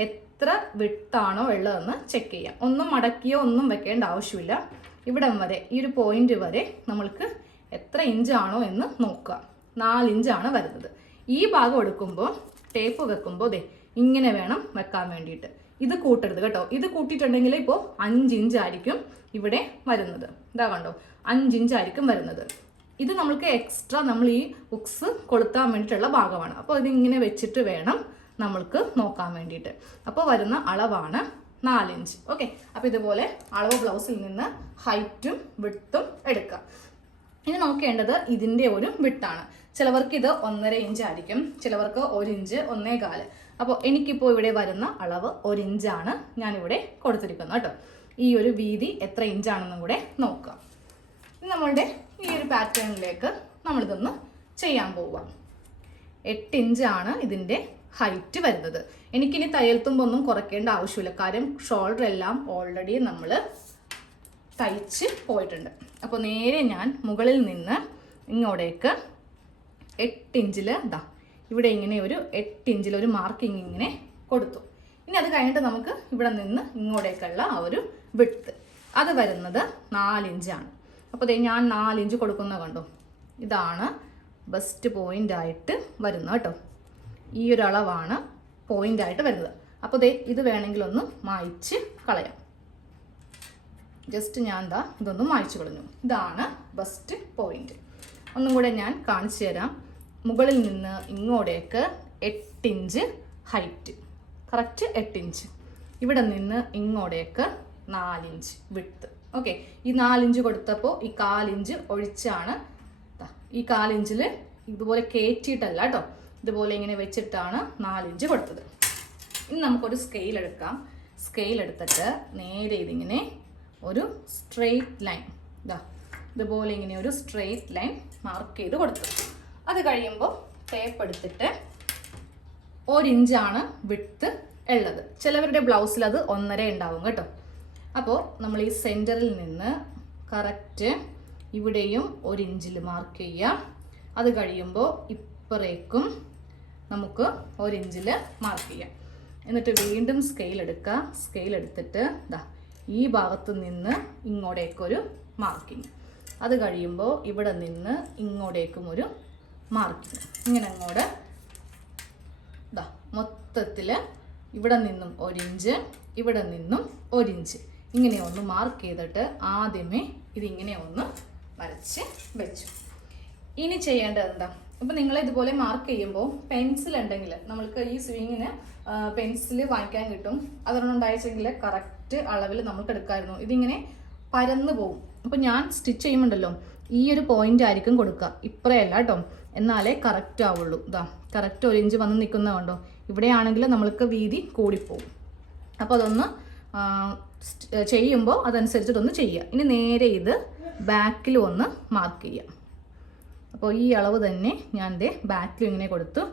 എത്ര വിഡ്ത്താണോ ഉള്ളതെന്ന് ചെക്ക് ചെയ്യാം. ഒന്നും മടക്കിയോ ഒന്നും വെക്കേണ്ട ആവശ്യമില്ല. ഇവിടം വരെ ഈ ഒരു പോയിന്റ് വരെ നമ്മൾക്ക് എത്ര ഇഞ്ചാണോ എന്ന് നോക്കുക. 4 ഇഞ്ചാണ് വരുന്നത്. ഈ ഭാഗം എടുക്കുമ്പോൾ ടേപ്പ് വെക്കുമ്പോൾ ഇങ്ങനെ വേണം വെക്കാൻ വേണ്ടിയിട്ട്. ഇത് കൂട്ടരുത് കേട്ടോ. ഇത് കൂട്ടിയിട്ടുണ്ടെങ്കിൽ ഇപ്പോൾ 5 ഇഞ്ചായിരിക്കും ഇവിടെ വരുന്നത്. ഇതാ കണ്ടോ, 5 ഇഞ്ചായിരിക്കും വരുന്നത്. ഇത് നമ്മൾക്ക് എക്സ്ട്രാ നമ്മൾ ഈ ഉക്സ് കൊളുത്താൻ വേണ്ടിയിട്ടുള്ള ഭാഗമാണ്. അപ്പോൾ ഇതിങ്ങനെ വെച്ചിട്ട് വേണം നമ്മൾക്ക് നോക്കാൻ വേണ്ടിയിട്ട്. അപ്പോൾ വരുന്ന അളവാണ് 4 ഇഞ്ച്. ഓക്കെ. അപ്പോൾ ഇതുപോലെ അളവ് ബ്ലൗസിൽ നിന്ന് ഹൈറ്റും വിഡ്ത്തും എടുക്കുക. ഇനി നോക്കേണ്ടത് ഇതിൻ്റെ ഒരു വിഡ്ത്താണ്. ചിലവർക്ക് ഇത് 1.5 ഇഞ്ച് ആയിരിക്കും, ചിലവർക്ക് 1 ഇഞ്ച് 1.25. അപ്പോൾ എനിക്കിപ്പോൾ ഇവിടെ വരുന്ന അളവ് 1 ഇഞ്ചാണ് ഞാനിവിടെ കൊടുത്തിരിക്കുന്നത് കേട്ടോ. ഈ ഒരു വീതി എത്ര ഇഞ്ചാണെന്നും കൂടെ നോക്കുക. നമ്മളുടെ ഈ ഒരു പാറ്റേണിലേക്ക് നമ്മളിതൊന്ന് ചെയ്യാൻ പോവുക. 8 ഇഞ്ചാണ് ഇതിൻ്റെ ഹൈറ്റ് വരുന്നത്. എനിക്കിനി തയ്യൽ തുമ്പൊന്നും കുറയ്ക്കേണ്ട ആവശ്യമില്ല, കാര്യം ഷോൾഡർ എല്ലാം ഓൾറെഡി നമ്മൾ തയ്ച്ച് പോയിട്ടുണ്ട്. അപ്പോൾ നേരെ ഞാൻ മുകളിൽ നിന്ന് ഇങ്ങോട്ടേക്ക് 8 ഇഞ്ചിൽ ഇവിടെ ഇങ്ങനെ ഒരു 8 ഇഞ്ചിൽ ഒരു മാർക്കിങ് ഇങ്ങനെ കൊടുത്തു. ഇനി അത് കഴിഞ്ഞിട്ട് നമുക്ക് ഇവിടെ നിന്ന് ഇങ്ങോട്ടേക്കുള്ള ആ ഒരു വിഡ്ത്ത് അത് വരുന്നത് 4 ഇഞ്ചാണ്. അപ്പോൾ ഞാൻ 4 ഇഞ്ച് കൊടുക്കുന്ന കണ്ടോ, ഇതാണ് ബെസ്റ്റ് പോയിന്റ് ആയിട്ട് വരുന്നത് കേട്ടോ. ഈ ഒരു അളവാണ് പോയിന്റ് ആയിട്ട് വരുന്നത്. അപ്പോൾ ഇത് വേണമെങ്കിൽ ഒന്ന് മായ്ച്ച് കളയാം. ജസ്റ്റ് ഞാൻ ഇതൊന്ന് മായ്ച്ചു കളഞ്ഞു. ഇതാണ് ബെസ്റ്റ് പോയിന്റ്. ഒന്നും കൂടെ ഞാൻ കാണിച്ചു തരാം. മുകളിൽ നിന്ന് ഇങ്ങോട്ടേക്ക് 8 ഇഞ്ച് ഹൈറ്റ്, കറക്റ്റ് 8 ഇഞ്ച്. ഇവിടെ നിന്ന് ഇങ്ങോട്ടേക്ക് 4 ഇഞ്ച് വിഡ്ത്ത്. ഓക്കെ. ഈ 4 ഇഞ്ച് കൊടുത്തപ്പോൾ ഈ 1/4 ഇഞ്ച് ഒഴിച്ചാണ്, ഈ 1/4 ഇഞ്ചിൽ ഇതുപോലെ കയറ്റിയിട്ടല്ല കേട്ടോ, ഇതുപോലെ ഇങ്ങനെ വെച്ചിട്ടാണ് 4 ഇഞ്ച് കൊടുത്തത്. ഇനി നമുക്കൊരു സ്കെയിൽ എടുക്കാം. സ്കെയിൽ എടുത്തിട്ട് നേരെ ഇതിങ്ങനെ ഒരു സ്ട്രെയിറ്റ് ലൈൻ ഇതുപോലെ ഇങ്ങനെ ഒരു സ്ട്രെയിറ്റ് ലൈൻ മാർക്ക് ചെയ്ത് കൊടുത്തു. അത് കഴിയുമ്പോൾ ടേപ്പ് എടുത്തിട്ട് 1 ഇഞ്ചാണ് വിഡ്ത്ത് ഉള്ളത്. ചിലവരുടെ ബ്ലൗസിൽ അത് 1.5 ഉണ്ടാവും കേട്ടോ. അപ്പോൾ നമ്മൾ ഈ സെൻറ്ററിൽ നിന്ന് കറക്റ്റ് ഇവിടെയും 1 ഇഞ്ചിൽ മാർക്ക് ചെയ്യുക. അത് കഴിയുമ്പോൾ ഇപ്പറേക്കും നമുക്ക് 1 ഇഞ്ചിൽ മാർക്ക് ചെയ്യാം. എന്നിട്ട് വീണ്ടും സ്കെയിൽ എടുക്കുക. സ്കെയിൽ എടുത്തിട്ട് ഈ ഭാഗത്ത് നിന്ന് ഇങ്ങോട്ടേക്കൊരു മാർക്കിങ്. അത് കഴിയുമ്പോൾ ഇവിടെ നിന്ന് ഇങ്ങോട്ടേക്കും ഒരു മാർക്കിങ്. ഇങ്ങനെ അങ്ങോട്ട് മൊത്തത്തിൽ ഇവിടെ നിന്നും 1 ഇഞ്ച്, ഇവിടെ നിന്നും 1 ഇഞ്ച് ഇങ്ങനെ ഒന്ന് മാർക്ക് ചെയ്തിട്ട് ആദ്യമേ ഇതിങ്ങനെ ഒന്ന് വരച്ച് വെച്ചു. ഇനി ചെയ്യേണ്ടത് എന്താ? അപ്പം നിങ്ങൾ ഇതുപോലെ മാർക്ക് ചെയ്യുമ്പോൾ പെൻസിൽ ഉണ്ടെങ്കിൽ നമ്മൾക്ക് ഈ സ്വിങ്ങിന് പെൻസിൽ വാങ്ങിക്കാൻ കിട്ടും. അതൊരെണ്ണം ഉണ്ടായിച്ചെങ്കിൽ കറക്റ്റ് അളവിൽ നമുക്ക് എടുക്കാമായിരുന്നു. ഇതിങ്ങനെ പരന്ന് പോകും. അപ്പം ഞാൻ സ്റ്റിച്ച് ചെയ്യുമ്പോണ്ടല്ലോ ഈ ഒരു പോയിന്റ് ആയിരിക്കും കൊടുക്കുക, ഇപ്പറയല്ല കേട്ടോ, എന്നാലേ കറക്റ്റ് ആവുള്ളൂ. കറക്റ്റ് 1 ഇഞ്ച് വന്ന് നിൽക്കുന്നത് കണ്ടോ. ഇവിടെയാണെങ്കിൽ നമ്മൾക്ക് വീതി കൂടിപ്പോവും. അപ്പോൾ അതൊന്ന് ചെയ്യുമ്പോൾ അതനുസരിച്ചിട്ടൊന്ന് ചെയ്യുക. ഇനി നേരെ ഇത് ബാക്കിൽ ഒന്ന് മാർക്ക് ചെയ്യുക. അപ്പോൾ ഈ അളവ് തന്നെ ഞാൻ ദേ ബാക്കിൽ ഇങ്ങനെ കൊടുത്തു.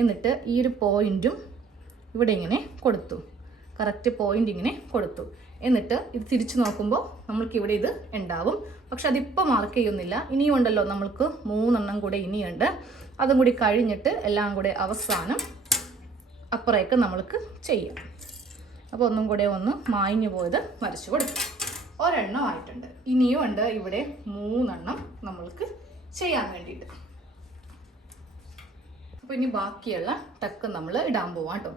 എന്നിട്ട് ഈ ഒരു പോയിന്റും ഇവിടെ ഇങ്ങനെ കൊടുത്തു, കറക്റ്റ് പോയിന്റ് ഇങ്ങനെ കൊടുത്തു. എന്നിട്ട് ഇത് തിരിച്ചു നോക്കുമ്പോൾ നമ്മൾക്കിവിടെ ഇത് ഉണ്ടാവും. പക്ഷെ അതിപ്പോൾ മാർക്ക് ചെയ്യുന്നില്ല, ഇനിയും ഉണ്ടല്ലോ നമ്മൾക്ക് 3 എണ്ണം കൂടെ ഇനിയുണ്ട്. അതും കൂടി കഴിഞ്ഞിട്ട് എല്ലാം കൂടെ അവസാനം അപ്പുറേക്ക് നമ്മൾക്ക് ചെയ്യാം. അപ്പോൾ ഒന്നും കൂടെ ഒന്ന് മായ്ഞ്ഞു പോയത് വരച്ചു കൊടുക്കും. 1 എണ്ണം ആയിട്ടുണ്ട്. ഇനിയും ഉണ്ട് ഇവിടെ 3 എണ്ണം നമ്മൾക്ക് ചെയ്യാൻ വേണ്ടിയിട്ട്. അപ്പോൾ ഇനി ബാക്കിയുള്ള ടക്ക് നമ്മൾ ഇടാൻ പോവാം കേട്ടോ.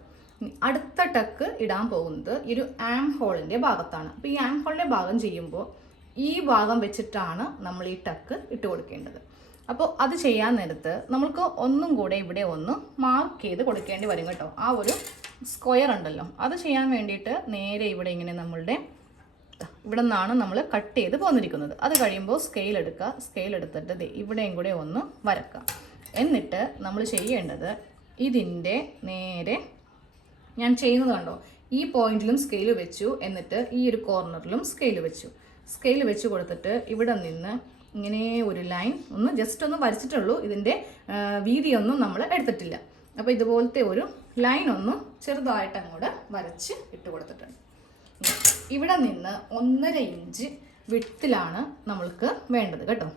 അടുത്ത ടക്ക് ഇടാൻ പോകുന്നത് ഈ ഒരു ആം ഹോളിൻ്റെ ഭാഗത്താണ്. അപ്പോൾ ഈ ആം ഹോളിൻ്റെ ഭാഗം ചെയ്യുമ്പോൾ ഈ ഭാഗം വെച്ചിട്ടാണ് നമ്മൾ ഈ ടക്ക് ഇട്ട് കൊടുക്കേണ്ടത്. അപ്പോൾ അത് ചെയ്യാൻ നേരത്ത് നമ്മൾക്ക് ഒന്നും കൂടെ ഇവിടെ ഒന്ന് മാർക്ക് ചെയ്ത് കൊടുക്കേണ്ടി വരും കേട്ടോ. ആ ഒരു സ്ക്വയർ ഉണ്ടല്ലോ, അത് ചെയ്യാൻ വേണ്ടിയിട്ട് നേരെ ഇവിടെ ഇങ്ങനെ നമ്മളുടെ ഇവിടെ നിന്നാണ് നമ്മൾ കട്ട് ചെയ്ത് പോന്നിരിക്കുന്നത്. അത് കഴിയുമ്പോൾ സ്കെയിൽ എടുക്കുക. സ്കെയിൽ എടുത്തിട്ട് ഇവിടെയും കൂടെ ഒന്ന് വരക്കുക. എന്നിട്ട് നമ്മൾ ചെയ്യേണ്ടത് ഇതിൻ്റെ നേരെ ഞാൻ ചെയ്യുന്നത് കണ്ടോ, ഈ പോയിന്റിലും സ്കെയിൽ വെച്ചു, എന്നിട്ട് ഈ ഒരു കോർണറിലും സ്കെയിൽ വെച്ചു. സ്കെയിൽ വെച്ച് കൊടുത്തിട്ട് ഇവിടെ നിന്ന് ഇങ്ങനെ ഒരു ലൈൻ ഒന്ന് ജസ്റ്റ് ഒന്ന് വരച്ചിട്ടുള്ളൂ. ഇതിൻ്റെ വീതിയൊന്നും നമ്മൾ എടുത്തിട്ടില്ല. അപ്പോൾ ഇതുപോലത്തെ ഒരു ലൈൻ ഒന്ന് ചെറുതായിട്ട് അങ്ങോട്ട് വരച്ച് ഇട്ട് കൊടുത്തിട്ടുണ്ട്. ഇവിടെ നിന്ന് 1.5 ഇഞ്ച് വിഡ്ത്തിലാണ് നമ്മൾക്ക് വേണ്ടത് കേട്ടോ.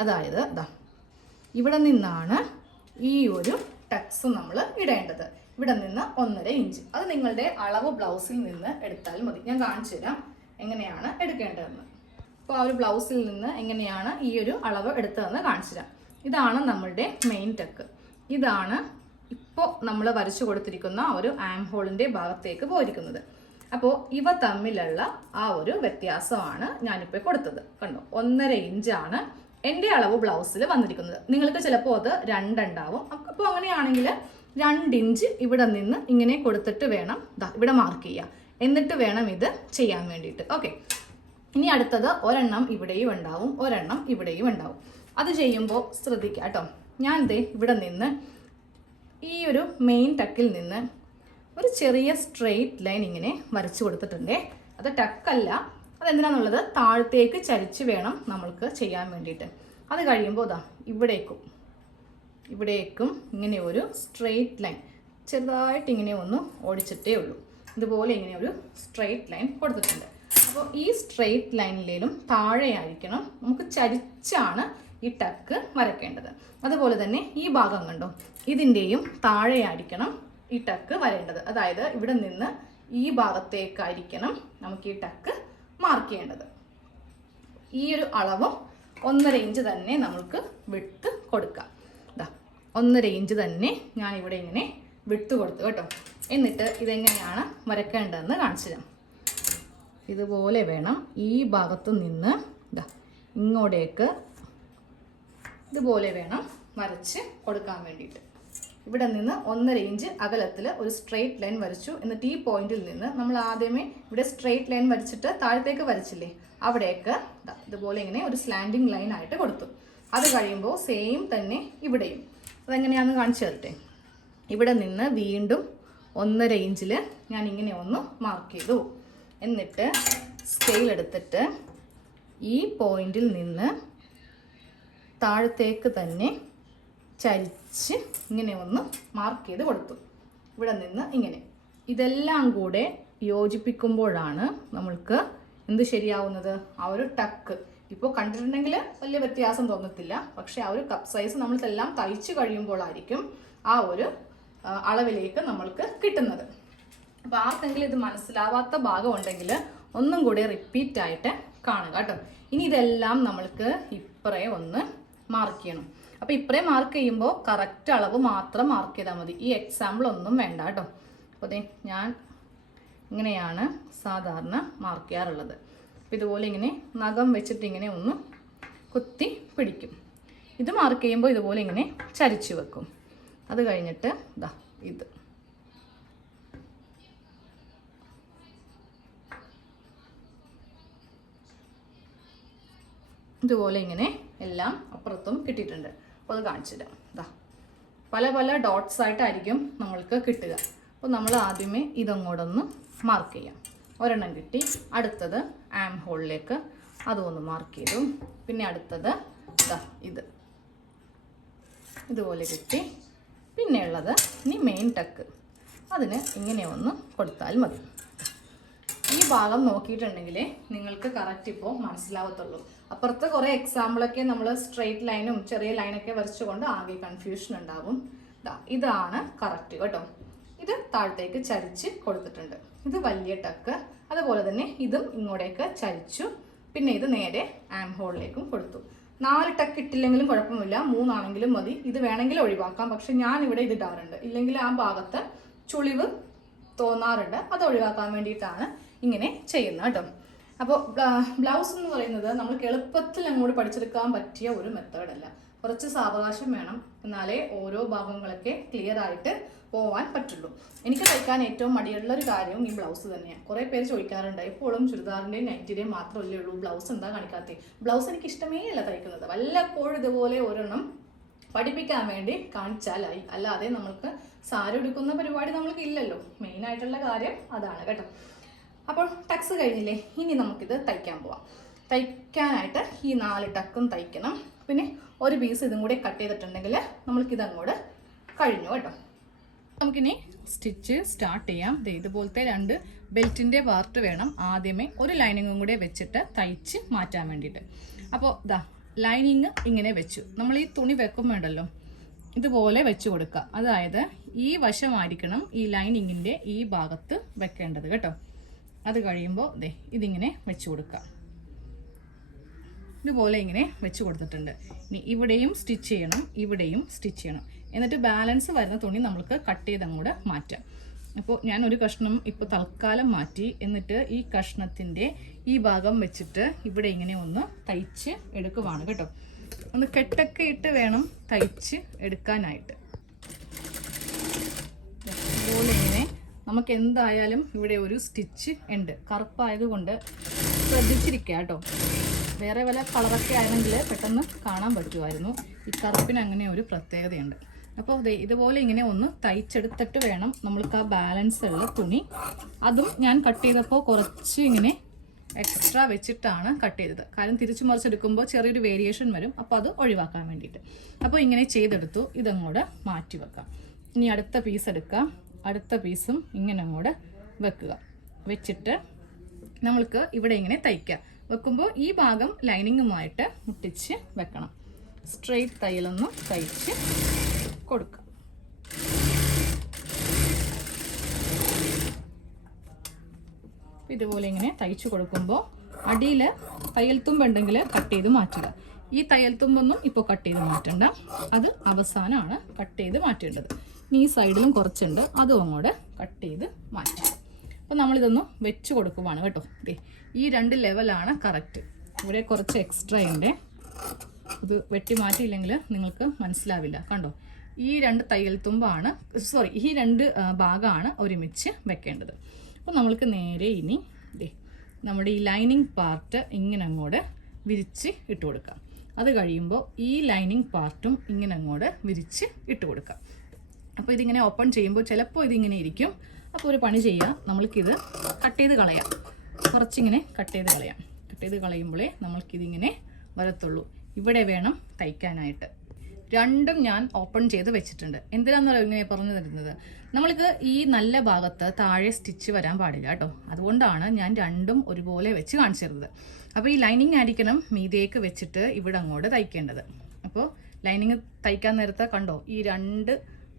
അതായത് ഇവിടെ നിന്നാണ് ഈ ഒരു ടക്സ് നമ്മൾ ഇടേണ്ടത്. ഇവിടെ നിന്ന് 1.5 ഇഞ്ച്. അത് നിങ്ങളുടെ അളവ് ബ്ലൗസിൽ നിന്ന് എടുത്താൽ മതി. ഞാൻ കാണിച്ചു തരാം എങ്ങനെയാണ് എടുക്കേണ്ടതെന്ന്. അപ്പോൾ ആ ഒരു ബ്ലൗസിൽ നിന്ന് എങ്ങനെയാണ് ഈ ഒരു അളവ് എടുത്തതെന്ന് കാണിച്ചു തരാം. ഇതാണ് നമ്മളുടെ മെയിൻ ടക്ക്. ഇതാണ് ഇപ്പോൾ നമ്മൾ വരച്ചു കൊടുത്തിരിക്കുന്ന ഒരു ആം ഹോളിൻ്റെ ഭാഗത്തേക്ക് പോയിരിക്കുന്നത്. അപ്പോൾ ഇവ തമ്മിലുള്ള ആ ഒരു വ്യത്യാസമാണ് ഞാനിപ്പോൾ കൊടുത്തത്. കണ്ടോ, 1.5 ഇഞ്ചാണ് എൻ്റെ അളവ് ബ്ലൗസിൽ വന്നിരിക്കുന്നത്. നിങ്ങൾക്ക് ചിലപ്പോൾ അത് 2 ഉണ്ടാവും. അപ്പോൾ അങ്ങനെയാണെങ്കിൽ 2 ഇഞ്ച് ഇവിടെ നിന്ന് ഇങ്ങനെ കൊടുത്തിട്ട് വേണം ഇവിടെ മാർക്ക് ചെയ്യുക. എന്നിട്ട് വേണം ഇത് ചെയ്യാൻ വേണ്ടിയിട്ട്. ഓക്കെ, ഇനി അടുത്തത് 1 എണ്ണം ഇവിടെയും ഉണ്ടാവും, 1 എണ്ണം ഇവിടെയും ഉണ്ടാവും. അത് ചെയ്യുമ്പോൾ ശ്രദ്ധിക്കുക കേട്ടോ. ഞാൻ ഇവിടെ നിന്ന് ഈ ഒരു മെയിൻ ടക്കിൽ നിന്ന് ഒരു ചെറിയ സ്ട്രെയിറ്റ് ലൈൻ ഇങ്ങനെ വരച്ചു കൊടുത്തിട്ടുണ്ടേ. അത് ടക്കല്ല, അതെന്തിനാന്നുള്ളത് താഴത്തേക്ക് ചരിച്ച് വേണം നമ്മൾക്ക് ചെയ്യാൻ വേണ്ടിയിട്ട്. അത് കഴിയുമ്പോൾ ഇവിടേക്കും ഇങ്ങനെ ഒരു സ്ട്രെയിറ്റ് ലൈൻ ചെറുതായിട്ട് ഇങ്ങനെ ഒന്ന് ഓടിച്ചിട്ടേ ഉള്ളൂ. ഇതുപോലെ ഇങ്ങനെ ഒരു സ്ട്രെയിറ്റ് ലൈൻ കൊടുത്തിട്ടുണ്ട്. അപ്പോൾ ഈ സ്ട്രെയിറ്റ് ലൈനിലേലും താഴെയായിരിക്കണം നമുക്ക് ചരിച്ചാണ് ഈ ടക്ക് വരയ്ക്കേണ്ടത്. അതുപോലെ തന്നെ ഈ ഭാഗം കണ്ടോ, ഇതിൻ്റെയും താഴെയായിരിക്കണം ഈ ടക്ക് വരേണ്ടത്. അതായത് ഇവിടെ നിന്ന് ഈ ഭാഗത്തേക്കായിരിക്കണം നമുക്ക് ഈ ടക്ക് മാർക്ക് ചെയ്യേണ്ടത്. ഈ ഒരു അളവും 1.5 ഇഞ്ച് തന്നെ നമുക്ക് വിട്ട് കൊടുക്കാം. 1.5 ഇഞ്ച് തന്നെ ഞാൻ ഇവിടെ ഇങ്ങനെ വിട്ട് കൊടുത്തു കേട്ടോ. എന്നിട്ട് ഇതെങ്ങനെയാണ് വരയ്ക്കേണ്ടതെന്ന് കാണിച്ചു തരാം. ഇതുപോലെ വേണം ഈ ഭാഗത്ത് നിന്ന് ഇങ്ങോട്ടേക്ക് ഇതുപോലെ വേണം വരച്ച് കൊടുക്കാൻ വേണ്ടിയിട്ട്. ഇവിടെ നിന്ന് 1.5 ഇഞ്ച് അകലത്തിൽ ഒരു സ്ട്രെയിറ്റ് ലൈൻ വരച്ചു. എന്നിട്ട് ഈ പോയിന്റിൽ നിന്ന് നമ്മൾ ആദ്യമേ ഇവിടെ സ്ട്രെയിറ്റ് ലൈൻ വരച്ചിട്ട് താഴത്തേക്ക് വരച്ചില്ലേ, അവിടേക്ക് ഇതുപോലെ ഇങ്ങനെ ഒരു സ്ലാൻഡിങ് ലൈൻ ആയിട്ട് കൊടുത്തു. അത് കഴിയുമ്പോൾ സെയിം തന്നെ ഇവിടെയും. അതെങ്ങനെയാണെന്ന് കാണിച്ചു തരട്ടെ. ഇവിടെ നിന്ന് വീണ്ടും 1.5 ഇഞ്ചിൽ ഞാൻ ഇങ്ങനെ ഒന്ന് മാർക്ക് ചെയ്തു. എന്നിട്ട് സ്കെയിൽ എടുത്തിട്ട് ഈ പോയിന്റിൽ നിന്ന് താഴത്തേക്ക് തന്നെ ചരിച്ച് ഇങ്ങനെ ഒന്ന് മാർക്ക് ചെയ്ത് കൊടുത്തു. ഇവിടെ നിന്ന് ഇങ്ങനെ ഇതെല്ലാം കൂടെ യോജിപ്പിക്കുമ്പോഴാണ് നമ്മൾക്ക് എന്ത് ശരിയാവുന്നത്, ആ ഒരു ടക്ക്. ഇപ്പോൾ കണ്ടിട്ടുണ്ടെങ്കിൽ വലിയ വ്യത്യാസം തോന്നത്തില്ല, പക്ഷെ ആ ഒരു കപ്പ് സൈസ് നമ്മളിതെല്ലാം തയ്ച്ച് കഴിയുമ്പോഴായിരിക്കും ആ ഒരു അളവിലേക്ക് നമ്മൾക്ക് കിട്ടുന്നത്. അപ്പോൾ ആർക്കെങ്കിലും ഇത് മനസ്സിലാവാത്ത ഭാഗം ഉണ്ടെങ്കിൽ ഒന്നും കൂടി റിപ്പീറ്റ് ആയിട്ട് കാണുക കേട്ടോ. ഇനി ഇതെല്ലാം നമ്മൾക്ക് ഇപ്പറേ ഒന്ന് മാർക്ക് ചെയ്യണം. അപ്പോൾ ഇപ്പറേ മാർക്ക് ചെയ്യുമ്പോൾ കറക്റ്റ് അളവ് മാത്രം മാർക്ക് ചെയ്താൽ മതി. ഈ എക്സാമ്പിൾ ഒന്നും വേണ്ട കേട്ടോ. അപ്പോൾ അതെ ഞാൻ ഇങ്ങനെയാണ് സാധാരണ മാർക്ക് ചെയ്യാറുള്ളത്. അപ്പോൾ ഇതുപോലെ ഇങ്ങനെ നഖം വെച്ചിട്ട് ഇങ്ങനെ ഒന്ന് കുത്തി പിടിക്കും. ഇത് മാർക്ക് ചെയ്യുമ്പോൾ ഇതുപോലെ ഇങ്ങനെ ചരിച്ചു വെക്കും. അത് കഴിഞ്ഞിട്ട് ഇതാ ഇത് ഇതുപോലെ ഇങ്ങനെ എല്ലാം അപ്പുറത്തും കിട്ടിയിട്ടുണ്ട്. അപ്പോൾ അത് കാണിച്ചു തരാം. ഇതാ പല പല ഡോട്ട്സ് ആയിട്ടായിരിക്കും നമ്മൾക്ക് കിട്ടുക. അപ്പോൾ നമ്മൾ ആദ്യമേ ഇതങ്ങോട്ടൊന്ന് മാർക്ക് ചെയ്യാം. ഒരെണ്ണം കിട്ടി. അടുത്തത് ആം ഹോളിലേക്ക് അതും ഒന്ന് മാർക്ക് ചെയ്തു. പിന്നെ അടുത്തത് ഇതാ ഇതുപോലെ കിട്ടി. പിന്നെയുള്ളത് ഇനി മെയിൻ ടക്ക്, അതിന് ഇങ്ങനെ ഒന്ന് കൊടുത്താൽ മതി. ഈ ഭാഗം നോക്കിയിട്ടുണ്ടെങ്കിൽ നിങ്ങൾക്ക് കറക്റ്റ് ഇപ്പോൾ മനസ്സിലാവത്തുള്ളൂ. അപ്പുറത്ത് കുറേ എക്സാമ്പിളൊക്കെ നമ്മൾ സ്ട്രെയിറ്റ് ലൈനും ചെറിയ ലൈനൊക്കെ വരച്ചുകൊണ്ട് ആകെ കൺഫ്യൂഷൻ ഉണ്ടാവും. ഇതാണ് കറക്റ്റ് കേട്ടോ. ഇത് താഴത്തേക്ക് ചരിച്ച് കൊടുത്തിട്ടുണ്ട്. ഇത് വലിയ ടക്ക്. അതുപോലെ തന്നെ ഇതും ഇങ്ങോട്ടേക്ക് ചരിച്ചു. പിന്നെ ഇത് നേരെ ആം ഹോളിലേക്കും കൊടുത്തു. 4 ടക്ക് ഇട്ടില്ലെങ്കിലും കുഴപ്പമില്ല, 3 ആണെങ്കിലും മതി. ഇത് വേണമെങ്കിൽ ഒഴിവാക്കാം, പക്ഷെ ഞാനിവിടെ ഇത് ഇടാറുണ്ട്. ഇല്ലെങ്കിൽ ആ ഭാഗത്ത് ചുളിവ് തോന്നാറുണ്ട്. അത് ഒഴിവാക്കാൻ വേണ്ടിയിട്ടാണ് ഇങ്ങനെ ചെയ്യുന്നത് കേട്ടോ. അപ്പോൾ ബ്ലൗസ് എന്ന് പറയുന്നത് നമ്മൾക്ക് എളുപ്പത്തിൽ അങ്ങോട്ട് പഠിച്ചെടുക്കാൻ പറ്റിയ ഒരു മെത്തേഡല്ല. കുറച്ച് സാവകാശം വേണം, എന്നാലേ ഓരോ ഭാഗങ്ങളൊക്കെ ക്ലിയർ ആയിട്ട് പോവാൻ പറ്റുള്ളൂ. എനിക്ക് തയ്ക്കാൻ ഏറ്റവും മടിയുള്ളൊരു കാര്യവും ഈ ബ്ലൗസ് തന്നെയാണ്. കുറേ പേര് ചോദിക്കാറുണ്ട്, എപ്പോഴും ചുരിദാറിൻ്റെയും നൈറ്റിൻ്റെയും മാത്രമല്ലേ ഉള്ളൂ, ബ്ലൗസ് എന്താ കാണിക്കാത്തേ? ബ്ലൗസ് എനിക്ക് ഇഷ്ടമേ അല്ല തയ്ക്കുന്നത്. വല്ലപ്പോഴും ഇതുപോലെ ഒരെണ്ണം പഠിപ്പിക്കാൻ വേണ്ടി കാണിച്ചാലായി. അല്ലാതെ നമ്മൾക്ക് സാരി എടുക്കുന്ന പരിപാടി നമ്മൾക്ക് ഇല്ലല്ലോ. മെയിനായിട്ടുള്ള കാര്യം അതാണ് കേട്ടോ. അപ്പോൾ ടക്സ് കഴിഞ്ഞില്ലേ, ഇനി നമുക്കിത് തയ്ക്കാൻ പോവാം. തയ്ക്കാനായിട്ട് ഈ 4 ടക്കും തയ്ക്കണം. പിന്നെ ഒരു പീസ് ഇതും കൂടെ കട്ട് ചെയ്തിട്ടുണ്ടെങ്കിൽ നമ്മൾക്കിതങ്ങോട്ട് കഴിഞ്ഞു കേട്ടോ. നമുക്കിനി സ്റ്റിച്ച് സ്റ്റാർട്ട് ചെയ്യാം. ഇതുപോലത്തെ 2 ബെൽറ്റിൻ്റെ പാർട്ട് വേണം ആദ്യമേ ഒരു ലൈനിങ്ങും കൂടെ വെച്ചിട്ട് തയ്ച്ച് മാറ്റാൻ വേണ്ടിയിട്ട്. അപ്പോൾ ലൈനിങ് ഇങ്ങനെ വെച്ചു. നമ്മൾ ഈ തുണി വെക്കുമ്പോണ്ടല്ലോ ഇതുപോലെ വെച്ച് കൊടുക്കുക. അതായത് ഈ വശമായിരിക്കണം ഈ ലൈനിങ്ങിൻ്റെ ഈ ഭാഗത്ത് വെക്കേണ്ടത് കേട്ടോ. അത് കഴിയുമ്പോൾ ഇതിങ്ങനെ വെച്ച് കൊടുക്കുക. ഇതുപോലെ ഇങ്ങനെ വെച്ച് കൊടുത്തിട്ടുണ്ട്. ഇനി ഇവിടെയും സ്റ്റിച്ച് ചെയ്യണം, ഇവിടെയും സ്റ്റിച്ച് ചെയ്യണം. എന്നിട്ട് ബാലൻസ് വരുന്ന തുണി നമുക്ക് കട്ട് ചെയ്ത് അങ്ങോട്ട് മാറ്റാം. അപ്പോൾ ഞാൻ ഒരു കഷ്ണം ഇപ്പോൾ തൽക്കാലം മാറ്റി. എന്നിട്ട് ഈ കഷ്ണത്തിൻ്റെ ഈ ഭാഗം വെച്ചിട്ട് ഇവിടെ ഇങ്ങനെ ഒന്ന് തയ്ച്ച് എടുക്കുവാണ് കേട്ടോ. ഒന്ന് കെട്ടൊക്കെ ഇട്ട് വേണം തയ്ച്ച് എടുക്കാനായിട്ട്. ഇതുപോലെ ഇങ്ങനെ നമുക്ക് എന്തായാലും ഇവിടെ ഒരു സ്റ്റിച്ച് ഉണ്ട്. കറുപ്പായതുകൊണ്ട് ശ്രദ്ധിച്ചിരിക്കുക കേട്ടോ. വേറെ വല്ല കളറൊക്കെ ആയിരുന്നെങ്കിൽ പെട്ടെന്ന് കാണാൻ പറ്റുമായിരുന്നു. ഈ കറുപ്പിന് അങ്ങനെ ഒരു പ്രത്യേകതയുണ്ട്. അപ്പോൾ ഇതുപോലെ ഇങ്ങനെ ഒന്ന് തയ്ച്ചെടുത്തിട്ട് വേണം നമ്മൾക്ക് ആ ബാലൻസ് ഉള്ള തുണി. അതും ഞാൻ കട്ട് ചെയ്തപ്പോൾ കുറച്ച് ഇങ്ങനെ എക്സ്ട്രാ വെച്ചിട്ടാണ് കട്ട് ചെയ്തത്. കാരണം തിരിച്ചു മറിച്ചെടുക്കുമ്പോൾ ചെറിയൊരു വേരിയേഷൻ വരും. അപ്പോൾ അത് ഒഴിവാക്കാൻ വേണ്ടിയിട്ട്. അപ്പോൾ ഇങ്ങനെ ചെയ്തെടുത്തു. ഇതങ്ങോട്ട് മാറ്റി വെക്കാം. ഇനി അടുത്ത പീസ് എടുക്കാം. അടുത്ത പീസും ഇങ്ങനെ അങ്ങോട്ട് വെക്കുക. വെച്ചിട്ട് നമ്മൾക്ക് ഇവിടെ ഇങ്ങനെ തയ്ക്കാം. വെക്കുമ്പോൾ ഈ ഭാഗം ലൈനിങ്ങുമായിട്ട് മുട്ടിച്ച് വെക്കണം. സ്ട്രെയിറ്റ് തയ്യലൊന്ന് തയ്ച്ച് കൊടുക്കുക. ഇതുപോലെ ഇങ്ങനെ തയ്ച്ചു കൊടുക്കുമ്പോൾ അടിയിൽ തയ്യൽ തുമ്പുണ്ടെങ്കിൽ കട്ട് ചെയ്ത് മാറ്റുക. ഈ തയ്യൽ തുമ്പൊന്നും ഇപ്പോൾ കട്ട് ചെയ്ത് മാറ്റണ്ട, അത് അവസാനമാണ് കട്ട് ചെയ്ത് മാറ്റേണ്ടത്. ഇനി ഈ സൈഡിലും കുറച്ചുണ്ട്, അതും അങ്ങോട്ട് കട്ട് ചെയ്ത് മാറ്റാം. അപ്പോൾ നമ്മളിതൊന്ന് വെച്ച് കൊടുക്കുവാണ് കേട്ടോ. ഈ 2 ലെവലാണ് കറക്റ്റ്. ഇവിടെ കുറച്ച് എക്സ്ട്രാ ഉണ്ട്. ഇത് വെട്ടി മാറ്റിയില്ലെങ്കിൽ നിങ്ങൾക്ക് മനസ്സിലാവില്ല. കണ്ടോ, ഈ 2 തയ്യൽ തുമ്പാണ്, ഈ 2 ഭാഗമാണ് ഒരുമിച്ച് വെക്കേണ്ടത്. അപ്പോൾ നമ്മൾക്ക് നേരെ ഇനി നമ്മുടെ ഈ ലൈനിങ് പാർട്ട് ഇങ്ങനെ അങ്ങോട്ട് വിരിച്ച് ഇട്ട് കൊടുക്കാം. അത് കഴിയുമ്പോൾ ഈ ലൈനിങ് പാർട്ടും ഇങ്ങനെ അങ്ങോട്ട് വിരിച്ച് ഇട്ട് കൊടുക്കാം. അപ്പോൾ ഇതിങ്ങനെ ഓപ്പൺ ചെയ്യുമ്പോൾ ചിലപ്പോൾ ഇതിങ്ങനെ ഇരിക്കും. അപ്പോൾ ഒരു പണി ചെയ്യാം, നമ്മൾക്കിത് കട്ട് ചെയ്ത് കളയാം. കുറച്ചിങ്ങനെ കട്ട് ചെയ്ത് കളയാം. കട്ട് ചെയ്ത് കളയുമ്പോഴേ നമ്മൾക്കിതിങ്ങനെ വരത്തുള്ളൂ. ഇവിടെ വേണം തയ്ക്കാനായിട്ട്. രണ്ടും ഞാൻ ഓപ്പൺ ചെയ്ത് വെച്ചിട്ടുണ്ട്. എന്തിനാണെന്ന് ഇങ്ങനെ പറഞ്ഞു തരുന്നത്, നമ്മൾക്ക് ഈ നല്ല ഭാഗത്ത് താഴെ സ്റ്റിച്ച് വരാൻ പാടില്ല കേട്ടോ. അതുകൊണ്ടാണ് ഞാൻ രണ്ടും ഒരുപോലെ വെച്ച് കാണിച്ചു തരുന്നത്. അപ്പോൾ ഈ ലൈനിങ് ആയിരിക്കണം മീതേക്ക് വെച്ചിട്ട് ഇവിടെ അങ്ങോട്ട് തയ്ക്കേണ്ടത്. അപ്പോൾ ലൈനിങ് തയ്ക്കാൻ നേരത്തെ കണ്ടോ, ഈ 2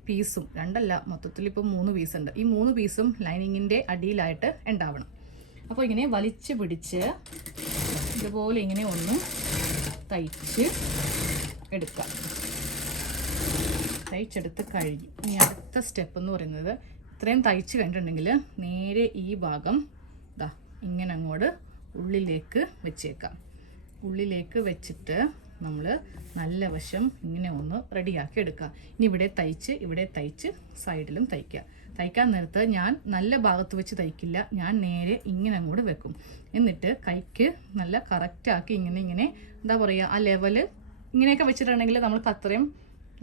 പീസും, 2 അല്ല മൊത്തത്തിൽ ഇപ്പോൾ 3 പീസ് ഉണ്ട്. ഈ 3 പീസും ലൈനിങ്ങിൻ്റെ അടിയിലായിട്ട് ഉണ്ടാവണം. അപ്പോൾ ഇങ്ങനെ വലിച്ച് പിടിച്ച് ഇതുപോലെ ഇങ്ങനെ ഒന്ന് തയ്ച്ച് എടുക്കാം. തയ്ച്ചെടുത്ത് കഴിഞ്ഞ് ഇനി അടുത്ത സ്റ്റെപ്പ് എന്ന് പറയുന്നത്, ഇത്രയും തയ്ച്ച് കഴിഞ്ഞിട്ടുണ്ടെങ്കിൽ നേരെ ഈ ഭാഗം ഇതാ ഇങ്ങനെ അങ്ങോട്ട് ഉള്ളിലേക്ക് വെച്ചേക്കാം. ഉള്ളിലേക്ക് വെച്ചിട്ട് നമ്മൾ നല്ല വശം ഇങ്ങനെ ഒന്ന് റെഡിയാക്കി എടുക്കുക. ഇനി ഇവിടെ തയ്ച്ച് സൈഡിലും തയ്ക്കുക. തയ്ക്കാൻ നേരത്ത് ഞാൻ നല്ല ഭാഗത്ത് വെച്ച് തയ്ക്കില്ല, ഞാൻ നേരെ ഇങ്ങനെ അങ്ങോട്ട് വെക്കും. എന്നിട്ട് കൈക്ക് നല്ല കറക്റ്റാക്കി ഇങ്ങനെ എന്താ പറയുക, ആ ലെവല് ഇങ്ങനെയൊക്കെ വെച്ചിട്ടുണ്ടെങ്കിൽ നമ്മൾക്ക് അത്രയും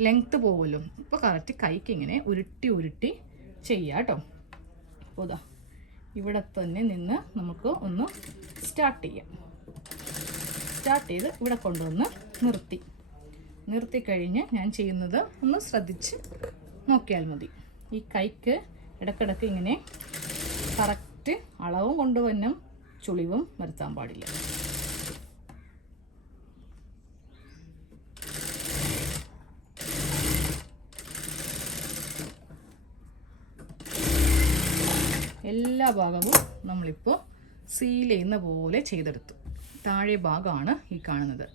ലെങ്ത്ത് പോകുമല്ലോ. ഇപ്പോൾ കറക്റ്റ് കൈക്ക് ഇങ്ങനെ ഉരുട്ടി ചെയ്യുക കേട്ടോ. അപ്പോൾ ഇതാ ഇവിടെ തന്നെ നിന്ന് നമുക്ക് ഒന്ന് സ്റ്റാർട്ട് ചെയ്യാം. സ്റ്റാർട്ട് ചെയ്ത് ഇവിടെ കൊണ്ടുവന്ന് നിർത്തി കഴിഞ്ഞ് ഞാൻ ചെയ്യുന്നത് ഒന്ന് ശ്രദ്ധിച്ച് നോക്കിയാൽ മതി. ഈ കൈക്ക് ഇടക്കിടക്ക് ഇങ്ങനെ കറക്റ്റ് അളവും കൊണ്ടുവന്നും ചുളിവും വരുത്താൻ പാടില്ല. എല്ലാ ഭാഗവും നമ്മളിപ്പോൾ സീൽ ചെയ്യുന്ന പോലെ ചെയ്തെടുത്തു. താഴെ ഭാഗമാണ് ഈ കാണുന്നത്.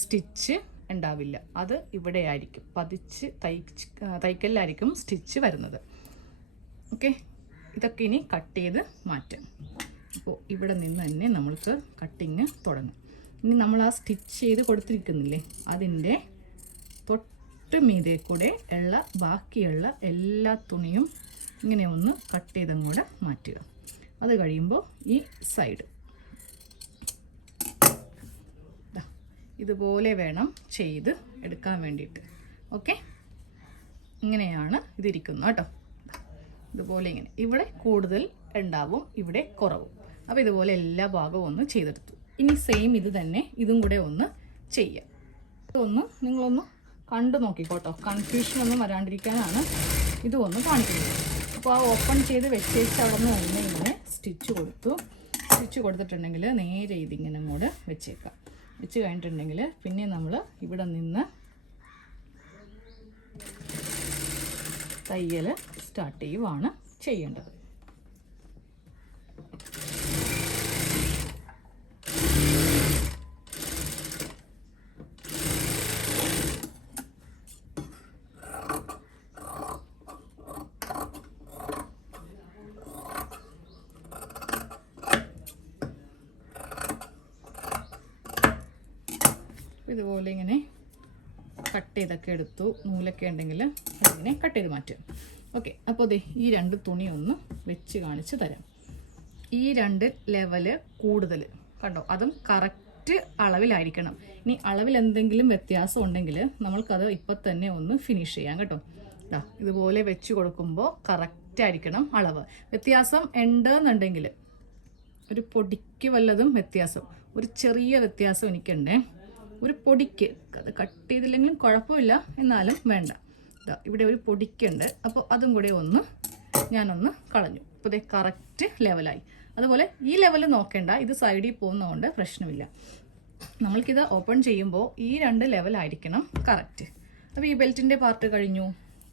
സ്റ്റിച്ച് ഉണ്ടാവില്ല, അത് ഇവിടെ ആയിരിക്കും പതിച്ച് തയ്ക്കലിലായിരിക്കും സ്റ്റിച്ച് വരുന്നത്. ഓക്കെ, ഇതൊക്കെ ഇനി കട്ട് ചെയ്ത് മാറ്റാം. അപ്പോൾ ഇവിടെ നിന്ന് തന്നെ നമ്മൾക്ക് കട്ടിങ് തുടങ്ങും. ഇനി നമ്മൾ ആ സ്റ്റിച്ച് ചെയ്ത് കൊടുത്തിരിക്കുന്നില്ലേ, അതിൻ്റെ തൊട്ട് മീതെ കൂടെ ഉള്ള ബാക്കിയുള്ള എല്ലാ തുണിയും ഇങ്ങനെ ഒന്ന് കട്ട് ചെയ്തങ്ങോട്ട് മാറ്റുക. അത് കഴിയുമ്പോൾ ഈ സൈഡ് ഇതുപോലെ വേണം ചെയ്ത് എടുക്കാൻ വേണ്ടിയിട്ട്. ഓക്കെ, ഇങ്ങനെയാണ് ഇതിരിക്കുന്നത് കേട്ടോ. ഇതുപോലെ ഇങ്ങനെ ഇവിടെ കൂടുതൽ ഉണ്ടാവും, ഇവിടെ കുറവും. അപ്പോൾ ഇതുപോലെ എല്ലാ ഭാഗവും ഒന്ന് ചെയ്തെടുത്തു. ഇനി സെയിം ഇത് തന്നെ ഇതും കൂടെ ഒന്ന് ചെയ്യാം. ഇതൊന്ന് നിങ്ങളൊന്ന് കണ്ടു നോക്കിക്കോട്ടോ, കൺഫ്യൂഷനൊന്നും വരാണ്ടിരിക്കാനാണ് ഇതും ഒന്ന് കാണിക്കുന്നത്. അപ്പോൾ ആ ഓപ്പൺ ചെയ്ത് വെച്ചേച്ച് അവിടെ നിന്ന് ഇങ്ങനെ സ്റ്റിച്ച് കൊടുത്തിട്ടുണ്ടെങ്കിൽ നേരെ ഇതിങ്ങനെ അങ്ങോട്ട് വെച്ചേക്കാം. വെച്ച് കഴിഞ്ഞിട്ടുണ്ടെങ്കിൽ പിന്നെ നമ്മൾ ഇവിടെ നിന്ന് തയ്യൽ സ്റ്റാർട്ട് ചെയ്യുവാണ് ചെയ്യേണ്ടത്. ഇതുപോലെ ഇങ്ങനെ കട്ട് ചെയ്തൊക്കെ എടുത്തു. നൂലൊക്കെ ഉണ്ടെങ്കിൽ അതിങ്ങനെ കട്ട് ചെയ്ത് മാറ്റും. ഓക്കെ, അപ്പോൾ ദേ ഈ 2 തുണി ഒന്ന് വെച്ച് കാണിച്ച് തരാം. ഈ 2 ലെവല് കൂടുതൽ കണ്ടോ, അതും കറക്റ്റ് അളവിലായിരിക്കണം. ഇനി അളവിൽ എന്തെങ്കിലും വ്യത്യാസം ഉണ്ടെങ്കിൽ നമ്മൾക്കത് ഇപ്പം തന്നെ ഒന്ന് ഫിനിഷ് ചെയ്യാം കേട്ടോ. ഇതുപോലെ വെച്ച് കൊടുക്കുമ്പോൾ കറക്റ്റ് ആയിരിക്കണം അളവ്. വ്യത്യാസം ഉണ്ടെന്നുണ്ടെങ്കിൽ ഒരു പൊടിക്ക് വല്ലതും വ്യത്യാസം, ഒരു ചെറിയ വ്യത്യാസം എനിക്കുണ്ടേ, ഒരു പൊടിക്ക്. അത് കട്ട് ചെയ്തില്ലെങ്കിലും കുഴപ്പമില്ല, എന്നാലും വേണ്ട. ഇവിടെ ഒരു പൊടിക്കുണ്ട്, അപ്പോൾ അതും കൂടി ഞാനൊന്ന് കളഞ്ഞു. അപ്പോൾ ഇത് കറക്റ്റ് ലെവലായി. അതുപോലെ ഈ ലെവൽ നോക്കേണ്ട, ഇത് സൈഡിൽ പോകുന്നതുകൊണ്ട് പ്രശ്നമില്ല. നമ്മൾക്കിത് ഓപ്പൺ ചെയ്യുമ്പോൾ ഈ 2 ലെവലായിരിക്കണം കറക്റ്റ്. അപ്പോൾ ഈ ബെൽറ്റിൻ്റെ പാർട്ട് കഴിഞ്ഞു,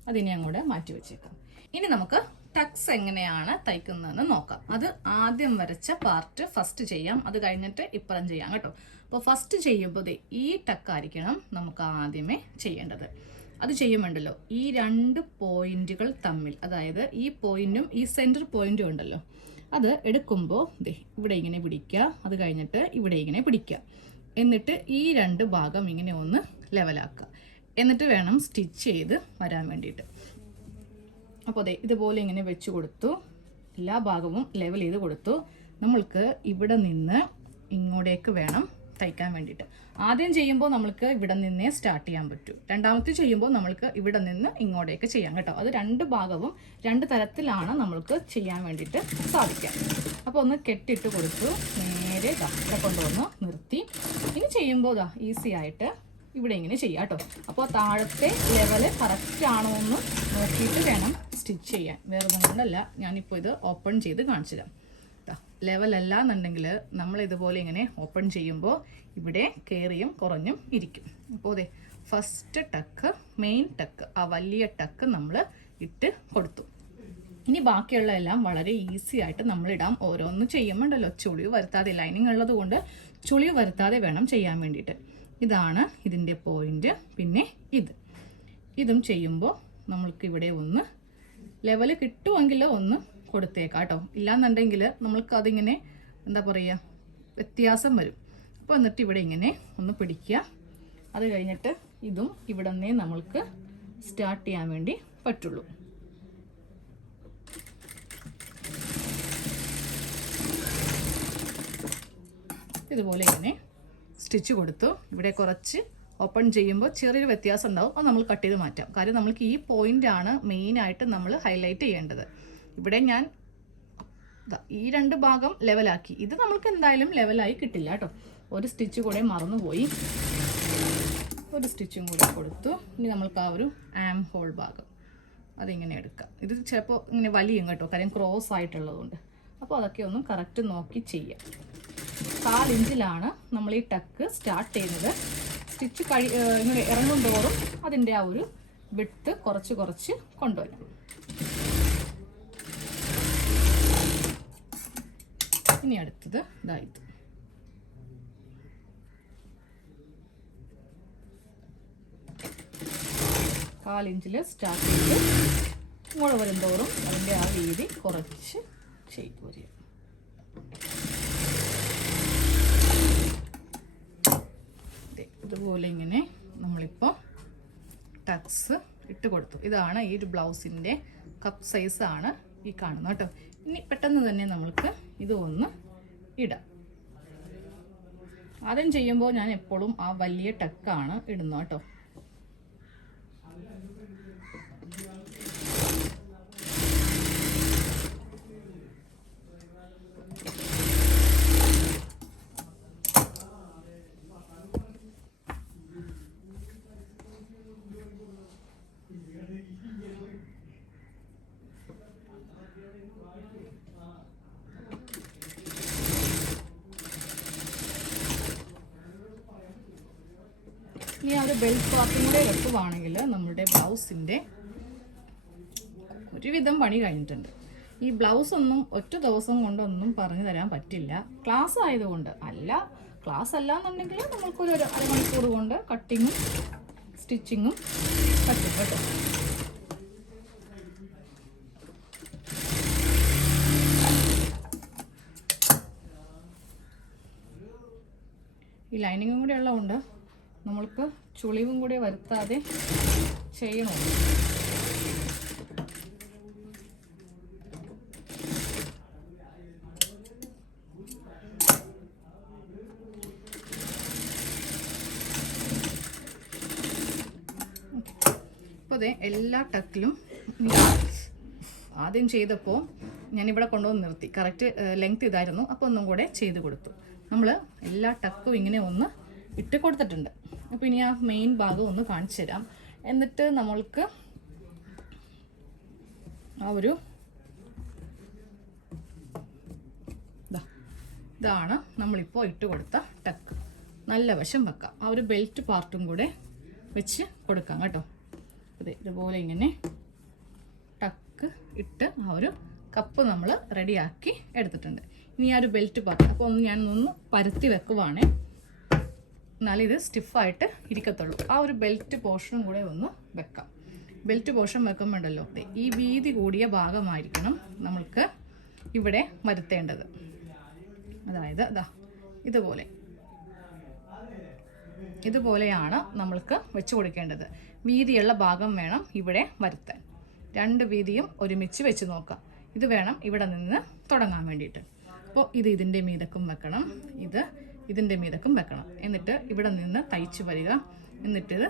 അതിനെ അങ്ങോട്ട് മാറ്റി വെച്ചേക്കാം. ഇനി നമുക്ക് ടക്സ് എങ്ങനെയാണ് തയ്ക്കുന്നതെന്ന് നോക്കാം. അത് ആദ്യം വരച്ച പാർട്ട് ഫസ്റ്റ് ചെയ്യാം, അത് കഴിഞ്ഞിട്ട് ഇപ്പുറം ചെയ്യാം കേട്ടോ. അപ്പോൾ ഫസ്റ്റ് ചെയ്യുമ്പോൾ ഈ ടക്കായിരിക്കണം നമുക്ക് ആദ്യമേ ചെയ്യേണ്ടത്. അത് ചെയ്യുമ്പോണ്ടല്ലോ ഈ 2 പോയിന്റുകൾ തമ്മിൽ, അതായത് ഈ പോയിന്റും ഈ സെൻറ്റർ പോയിന്റും ഉണ്ടല്ലോ, അത് എടുക്കുമ്പോൾ ഇവിടെ ഇങ്ങനെ പിടിക്കുക, അത് കഴിഞ്ഞിട്ട് ഇവിടെ ഇങ്ങനെ പിടിക്കുക. എന്നിട്ട് ഈ 2 ഭാഗം ഇങ്ങനെ ഒന്ന് ലെവലാക്കുക. എന്നിട്ട് വേണം സ്റ്റിച്ച് ചെയ്ത് വരാൻ വേണ്ടിയിട്ട്. അപ്പോൾ ഇതുപോലെ ഇങ്ങനെ വെച്ച് കൊടുത്തു, എല്ലാ ഭാഗവും ലെവൽ ചെയ്ത് കൊടുത്തു. നമ്മൾക്ക് ഇവിടെ നിന്ന് ഇങ്ങോട്ടേക്ക് വേണം തയ്ക്കാൻ വേണ്ടിയിട്ട്. ആദ്യം ചെയ്യുമ്പോൾ നമ്മൾക്ക് ഇവിടെ നിന്നേ സ്റ്റാർട്ട് ചെയ്യാൻ പറ്റൂ. രണ്ടാമത്തെ ചെയ്യുമ്പോൾ നമ്മൾക്ക് ഇവിടെ നിന്ന് ഇങ്ങോട്ടേക്ക് ചെയ്യാം കേട്ടോ. അത് 2 ഭാഗവും 2 തരത്തിലാണ് നമ്മൾക്ക് ചെയ്യാൻ വേണ്ടിയിട്ട് സാധിക്കാം. അപ്പോൾ ഒന്ന് കെട്ടിട്ട് കൊടുത്തു, നേരെ ഇവിടെ കൊണ്ടുവന്ന് നിർത്തി. ഇനി ചെയ്യുമ്പോൾ ഈസി ആയിട്ട് ഇവിടെ ഇങ്ങനെ ചെയ്യാം കേട്ടോ. അപ്പോൾ താഴത്തെ ലെവല് കറക്റ്റ് ആണോ എന്ന് നോക്കിയിട്ട് വേണം സ്റ്റിച്ച് ചെയ്യാൻ. വേറെ ഒന്നും കൊണ്ടല്ല, ഞാനിപ്പോൾ ഇത് ഓപ്പൺ ചെയ്ത് കാണിച്ചു തരാം. ലെവലല്ല എന്നുണ്ടെങ്കിൽ നമ്മൾ ഇതുപോലെ ഇങ്ങനെ ഓപ്പൺ ചെയ്യുമ്പോൾ ഇവിടെ കയറിയും കുറഞ്ഞും ഇരിക്കും. അപ്പോൾ അതെ ഫസ്റ്റ് ടക്ക്, മെയിൻ ടക്ക്, ആ വലിയ ടക്ക് നമ്മൾ ഇട്ട് കൊടുത്തു. ഇനി ബാക്കിയുള്ള എല്ലാം വളരെ ഈസി ആയിട്ട് നമ്മൾ ഇടാം. ഓരോന്നും ചെയ്യുമ്പോണ്ടല്ലോ ചുളിവ് വരുത്താതെ, ലൈനിങ് ഉള്ളത് കൊണ്ട് ചുളിവ് വരുത്താതെ വേണം ചെയ്യാൻ വേണ്ടിയിട്ട്. ഇതാണ് ഇതിൻ്റെ പോയിന്റ്. പിന്നെ ഇതും ചെയ്യുമ്പോൾ നമ്മൾക്ക് ഇവിടെ ഒന്ന് ലെവൽ കിട്ടുമെങ്കിൽ ഒന്ന് കൊടുത്തേക്കാം കേട്ടോ. ഇല്ലാന്നുണ്ടെങ്കിൽ നമ്മൾക്ക് അതിങ്ങനെ എന്താ പറയുക വ്യത്യാസം വരും. അപ്പോൾ എന്നിട്ട് ഇവിടെ ഇങ്ങനെ ഒന്ന് പിടിക്കുക. അത് കഴിഞ്ഞിട്ട് ഇതും ഇവിടെ നിന്നേ നമ്മൾക്ക് സ്റ്റാർട്ട് ചെയ്യാൻ വേണ്ടി പറ്റുള്ളൂ. ഇതുപോലെ ഇങ്ങനെ സ്റ്റിച്ച് കൊടുത്തു. ഇവിടെ കുറച്ച് ഓപ്പൺ ചെയ്യുമ്പോൾ ചെറിയൊരു വ്യത്യാസം ഉണ്ടാവും. അത് നമ്മൾ കട്ട് ചെയ്ത് മാറ്റാം. കാര്യം നമ്മൾക്ക് ഈ പോയിൻ്റാണ് മെയിനായിട്ട് നമ്മൾ ഹൈലൈറ്റ് ചെയ്യേണ്ടത്. ഇവിടെ ഞാൻ ഈ 2 ഭാഗം ലെവലാക്കി. ഇത് നമ്മൾക്ക് എന്തായാലും ലെവലായി കിട്ടില്ല കേട്ടോ. ഒരു സ്റ്റിച്ച് കൂടെ മറന്നുപോയി. ഒരു സ്റ്റിച്ചും കൂടെ കൊടുത്തു. ഇനി നമ്മൾക്ക് ആ ഒരു ആം ഹോൾ ഭാഗം അതിങ്ങനെ എടുക്കാം. ഇത് ചിലപ്പോൾ ഇങ്ങനെ വലിയും കേട്ടോ, കാര്യം ക്രോസ് ആയിട്ടുള്ളതുകൊണ്ട്. അപ്പോൾ അതൊക്കെ ഒന്ന് കറക്റ്റ് നോക്കി ചെയ്യാം. 1/4 ഇഞ്ചിലാണ് നമ്മൾ ഈ ടക്ക് സ്റ്റാർട്ട് ചെയ്യുന്നത്. സ്റ്റിച്ച് ഇങ്ങനെ ഇറങ്ങും തോറും അതിൻ്റെ ആ ഒരു വിഡ്ത്ത് കുറച്ച് കുറച്ച് കൊണ്ടുവരാം. ഇനി അടുത്തത് ഇതായത് 1/4 ഇഞ്ചിൽ സ്റ്റാർട്ട് ചെയ്ത് മുള വരും തോറും അതിൻ്റെ ആ വീതി കുറച്ച് ചെയ്ത് വരിക. ഇതുപോലെ ഇങ്ങനെ നമ്മളിപ്പോൾ ടക്സ് ഇട്ട് കൊടുത്തു. ഇതാണ് ഈ ഒരു ബ്ലൗസിൻ്റെ കപ്പ് സൈസാണ് ഈ കാണുന്നത് കേട്ടോ. ഇനി പെട്ടെന്ന് തന്നെ നമ്മൾക്ക് ഇത് ഒന്ന് ഇടാം. ആദ്യം ചെയ്യുമ്പോൾ ഞാൻ എപ്പോഴും ആ വലിയ ടക്കാണ് ഇടുന്നത് കേട്ടോ. ഇനി ആ ഒരു ബെൽറ്റ് പാർട്ടും കൂടെ വെക്കുവാണെങ്കിൽ നമ്മുടെ ബ്ലൗസിൻ്റെ ഒരുവിധം പണി കഴിഞ്ഞിട്ടുണ്ട്. ഈ ബ്ലൗസ് ഒന്നും ഒറ്റ ദിവസം കൊണ്ടൊന്നും പറഞ്ഞു തരാൻ പറ്റില്ല, ക്ലാസ് ആയതുകൊണ്ട്. ക്ലാസ് അല്ല എന്നുണ്ടെങ്കിൽ നമ്മൾക്കൊരു 1/2 മണിക്കൂർ കൊണ്ട് കട്ടിങ്ങും സ്റ്റിച്ചിങ്ങും പറ്റും കേട്ടോ. ഈ ലൈനിങ്ങും കൂടെ ഉള്ളതുകൊണ്ട് നമ്മൾക്ക് ചുളിവും കൂടി വരുത്താതെ ചെയ്യണം. അപ്പോൾ അതെ എല്ലാ ടക്കിലും ആദ്യം ചെയ്തപ്പോൾ ഞാനിവിടെ കൊണ്ടുവന്ന് നിർത്തി. കറക്റ്റ് ലെങ്ത് ഇതായിരുന്നു. അപ്പോൾ ഒന്നും കൂടെ ചെയ്ത് കൊടുത്തു. നമ്മൾ എല്ലാ ടക്കും ഇങ്ങനെ ഒന്ന് ഇട്ട് കൊടുത്തിട്ടുണ്ട്. അപ്പോൾ ഇനി ആ മെയിൻ ഭാഗം ഒന്ന് കാണിച്ചു തരാം. എന്നിട്ട് നമ്മൾക്ക് ആ ഒരു ഇതാണ് നമ്മളിപ്പോൾ ഇട്ട് കൊടുത്ത ടക്ക്. നല്ല വശം വെക്കാം. ആ ഒരു ബെൽറ്റ് പാർട്ടും കൂടെ വെച്ച് കൊടുക്കാം കേട്ടോ. അതെ ഇതുപോലെ ഇങ്ങനെ ടക്ക് ഇട്ട് ആ ഒരു കപ്പ് നമ്മൾ റെഡിയാക്കി എടുത്തിട്ടുണ്ട്. ഇനി ആ ഒരു ബെൽറ്റ് പാർട്ട് അപ്പോൾ ഞാനൊന്ന് പരത്തി വെക്കുവാണേ, എന്നാലും ഇത് സ്റ്റിഫായിട്ട് ഇരിക്കത്തുള്ളൂ. ആ ഒരു ബെൽറ്റ് പോർഷനും കൂടെ ഒന്ന് വെക്കാം. ബെൽറ്റ് പോർഷൻ വെക്കുമ്പോണ്ടല്ലോ ഈ വീതി കൂടിയ ഭാഗമായിരിക്കണം നമ്മൾക്ക് ഇവിടെ വരുത്തേണ്ടത്. അതായത് ഇതുപോലെയാണ് നമ്മൾക്ക് വെച്ച് കൊടുക്കേണ്ടത്. വീതിയുള്ള ഭാഗം വേണം ഇവിടെ വരുത്താൻ. 2 വീതിയും ഒരുമിച്ച് വെച്ച് നോക്കാം. ഇത് വേണം ഇവിടെ നിന്ന് തുടങ്ങാൻ വേണ്ടിയിട്ട്. അപ്പോൾ ഇതിൻ്റെ മീതക്കും വെക്കണം, ഇതിൻ്റെ മീതക്കും വെക്കണം. എന്നിട്ട് ഇവിടെ നിന്ന് തയ്ച്ച് വരിക. എന്നിട്ടിത്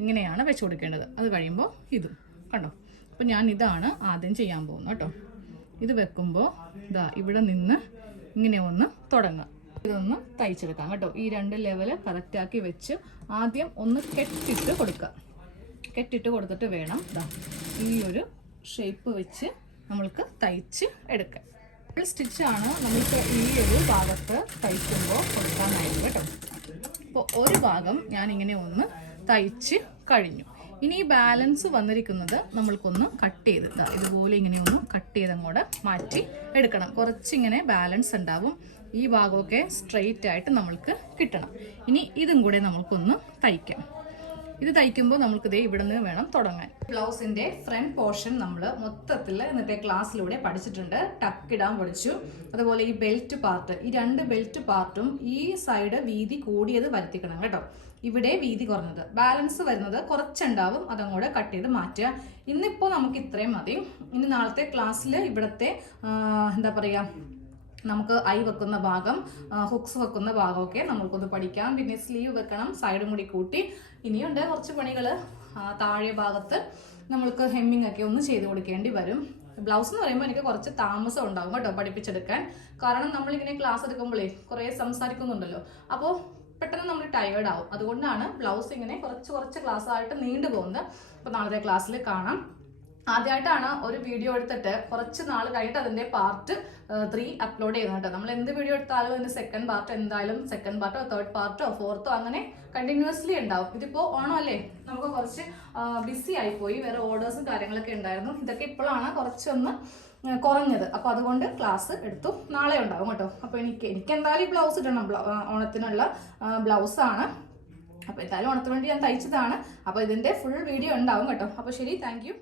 ഇങ്ങനെയാണ് വെച്ച് കൊടുക്കേണ്ടത്. അത് കഴിയുമ്പോൾ ഇതും കണ്ടോ. അപ്പോൾ ഞാൻ ഇതാണ് ആദ്യം ചെയ്യാൻ പോകുന്നത് കേട്ടോ. ഇത് വെക്കുമ്പോൾ ഇവിടെ നിന്ന് ഇങ്ങനെ ഒന്ന് തുടങ്ങുക. ഇതൊന്ന് തയ്ച്ചെടുക്കാം കേട്ടോ. ഈ 2 ലെവല് കറക്റ്റാക്കി വെച്ച് ആദ്യം ഒന്ന് കെട്ടിട്ട് കൊടുക്കുക. കെട്ടിട്ട് കൊടുത്തിട്ട് വേണം ഈ ഒരു ഷേപ്പ് വെച്ച് നമ്മൾക്ക് തയ്ച്ച് എടുക്കാം. ഫുൾ സ്റ്റിച്ചാണ് നമ്മൾക്ക് ഈ ഒരു ഭാഗത്ത് തയ്ക്കുമ്പോൾ കൊടുക്കാനായിട്ട് കേട്ടോ. അപ്പോൾ ഒരു ഭാഗം ഞാനിങ്ങനെ ഒന്ന് തയ്ച്ച് കഴിഞ്ഞു. ഇനി ഈ ബാലൻസ് വന്നിരിക്കുന്നത് നമ്മൾക്കൊന്ന് കട്ട് ചെയ്ത് ഇതുപോലെ ഇങ്ങനെ ഒന്ന് കട്ട് ചെയ്തങ്ങോട്ട് മാറ്റി എടുക്കണം. കുറച്ചിങ്ങനെ ബാലൻസ് ഉണ്ടാവും. ഈ ഭാഗമൊക്കെ സ്ട്രെയിറ്റ് ആയിട്ട് നമ്മൾക്ക് കിട്ടണം. ഇനി ഇതും കൂടെ നമ്മൾക്കൊന്ന് തയ്ക്കാം. ഇത് തയ്ക്കുമ്പോൾ നമ്മൾക്ക് ദേ ഇവിടെ നിന്ന് വേണം തുടങ്ങാൻ. ബ്ലൗസിന്റെ ഫ്രണ്ട് പോർഷൻ നമ്മൾ മൊത്തത്തിൽ ഇന്നത്തെ ക്ലാസ്സിലൂടെ പഠിച്ചിട്ടുണ്ട്. ടക്ക് ഇടാൻ പഠിച്ചു. അതുപോലെ ഈ ബെൽറ്റ് പാർട്ട്, ഈ 2 ബെൽറ്റ് പാർട്ടും ഈ സൈഡ് വീതി കൂടിയത് വരുത്തിക്കണം കേട്ടോ. ഇവിടെ വീതി കുറഞ്ഞത്, ബാലൻസ് വരുന്നത് കുറച്ചുണ്ടാവും, അതങ്ങോട്ട് കട്ട് ചെയ്ത് മാറ്റുക. ഇന്നിപ്പോൾ നമുക്ക് ഇത്രയും മതി. ഇനി നാളത്തെ ക്ലാസ്സിൽ ഇവിടുത്തെ എന്താ പറയുക, നമുക്ക് ഐ വെക്കുന്ന ഭാഗം, ഹുക്സ് വെക്കുന്ന ഭാഗമൊക്കെ നമ്മൾക്കൊന്ന് പഠിക്കാം. പിന്നെ സ്ലീവ് വെക്കണം, സൈഡും കൂടി കൂട്ടി. ഇനിയുണ്ട് കുറച്ച് പണികൾ. താഴെ ഭാഗത്ത് നമ്മൾക്ക് ഹെമ്മിങ് ഒക്കെ ഒന്ന് ചെയ്ത് കൊടുക്കേണ്ടി വരും. ബ്ലൗസ് എന്ന് പറയുമ്പോൾ എനിക്ക് കുറച്ച് താമസം ഉണ്ടാകും കേട്ടോ പഠിപ്പിച്ചെടുക്കാൻ. കാരണം നമ്മളിങ്ങനെ ക്ലാസ് എടുക്കുമ്പോഴേ കുറേ സംസാരിക്കുന്നുണ്ടല്ലോ, അപ്പോൾ പെട്ടെന്ന് നമ്മൾ ടയേർഡ് ആവും. അതുകൊണ്ടാണ് ബ്ലൗസ് ഇങ്ങനെ കുറച്ച് ക്ലാസ് ആയിട്ട് നീണ്ടു പോകുന്നത്. അപ്പോൾ നാളത്തെ ക്ലാസ്സിൽ കാണാം. ആദ്യമായിട്ടാണ് ഒരു വീഡിയോ എടുത്തിട്ട് കുറച്ച് നാൾ കഴിഞ്ഞിട്ട് അതിൻ്റെ പാർട്ട് 3 അപ്ലോഡ് ചെയ്യുന്നത് കേട്ടോ. നമ്മൾ എന്ത് വീഡിയോ എടുത്താലും അതിൻ്റെ സെക്കൻഡ് പാർട്ട് എന്തായാലും സെക്കൻഡ് പാർട്ടോ തേർഡ് പാർട്ടോ ഫോർത്തോ അങ്ങനെ കണ്ടിന്യൂസ്ലി ഉണ്ടാവും. ഇതിപ്പോൾ ഓണം അല്ലേ, നമുക്ക് കുറച്ച് ബിസി ആയിപ്പോയി, വേറെ ഓർഡേഴ്സും കാര്യങ്ങളൊക്കെ ഉണ്ടായിരുന്നു. ഇതൊക്കെ ഇപ്പോഴാണ് കുറച്ചൊന്ന് കുറഞ്ഞത്. അപ്പോൾ അതുകൊണ്ട് ക്ലാസ് എടുത്തു. നാളെ ഉണ്ടാവും കേട്ടോ. അപ്പോൾ എനിക്ക് എന്തായാലും ഈ ബ്ലൗസ് ഇടണം. ഓണത്തിനുള്ള ബ്ലൗസാണ്. അപ്പോൾ എന്തായാലും ഓണത്തിന് വേണ്ടി ഞാൻ തയ്ച്ചതാണ്. അപ്പോൾ ഇതിൻ്റെ ഫുൾ വീഡിയോ ഉണ്ടാവും കേട്ടോ. അപ്പോൾ ശരി, താങ്ക് യു.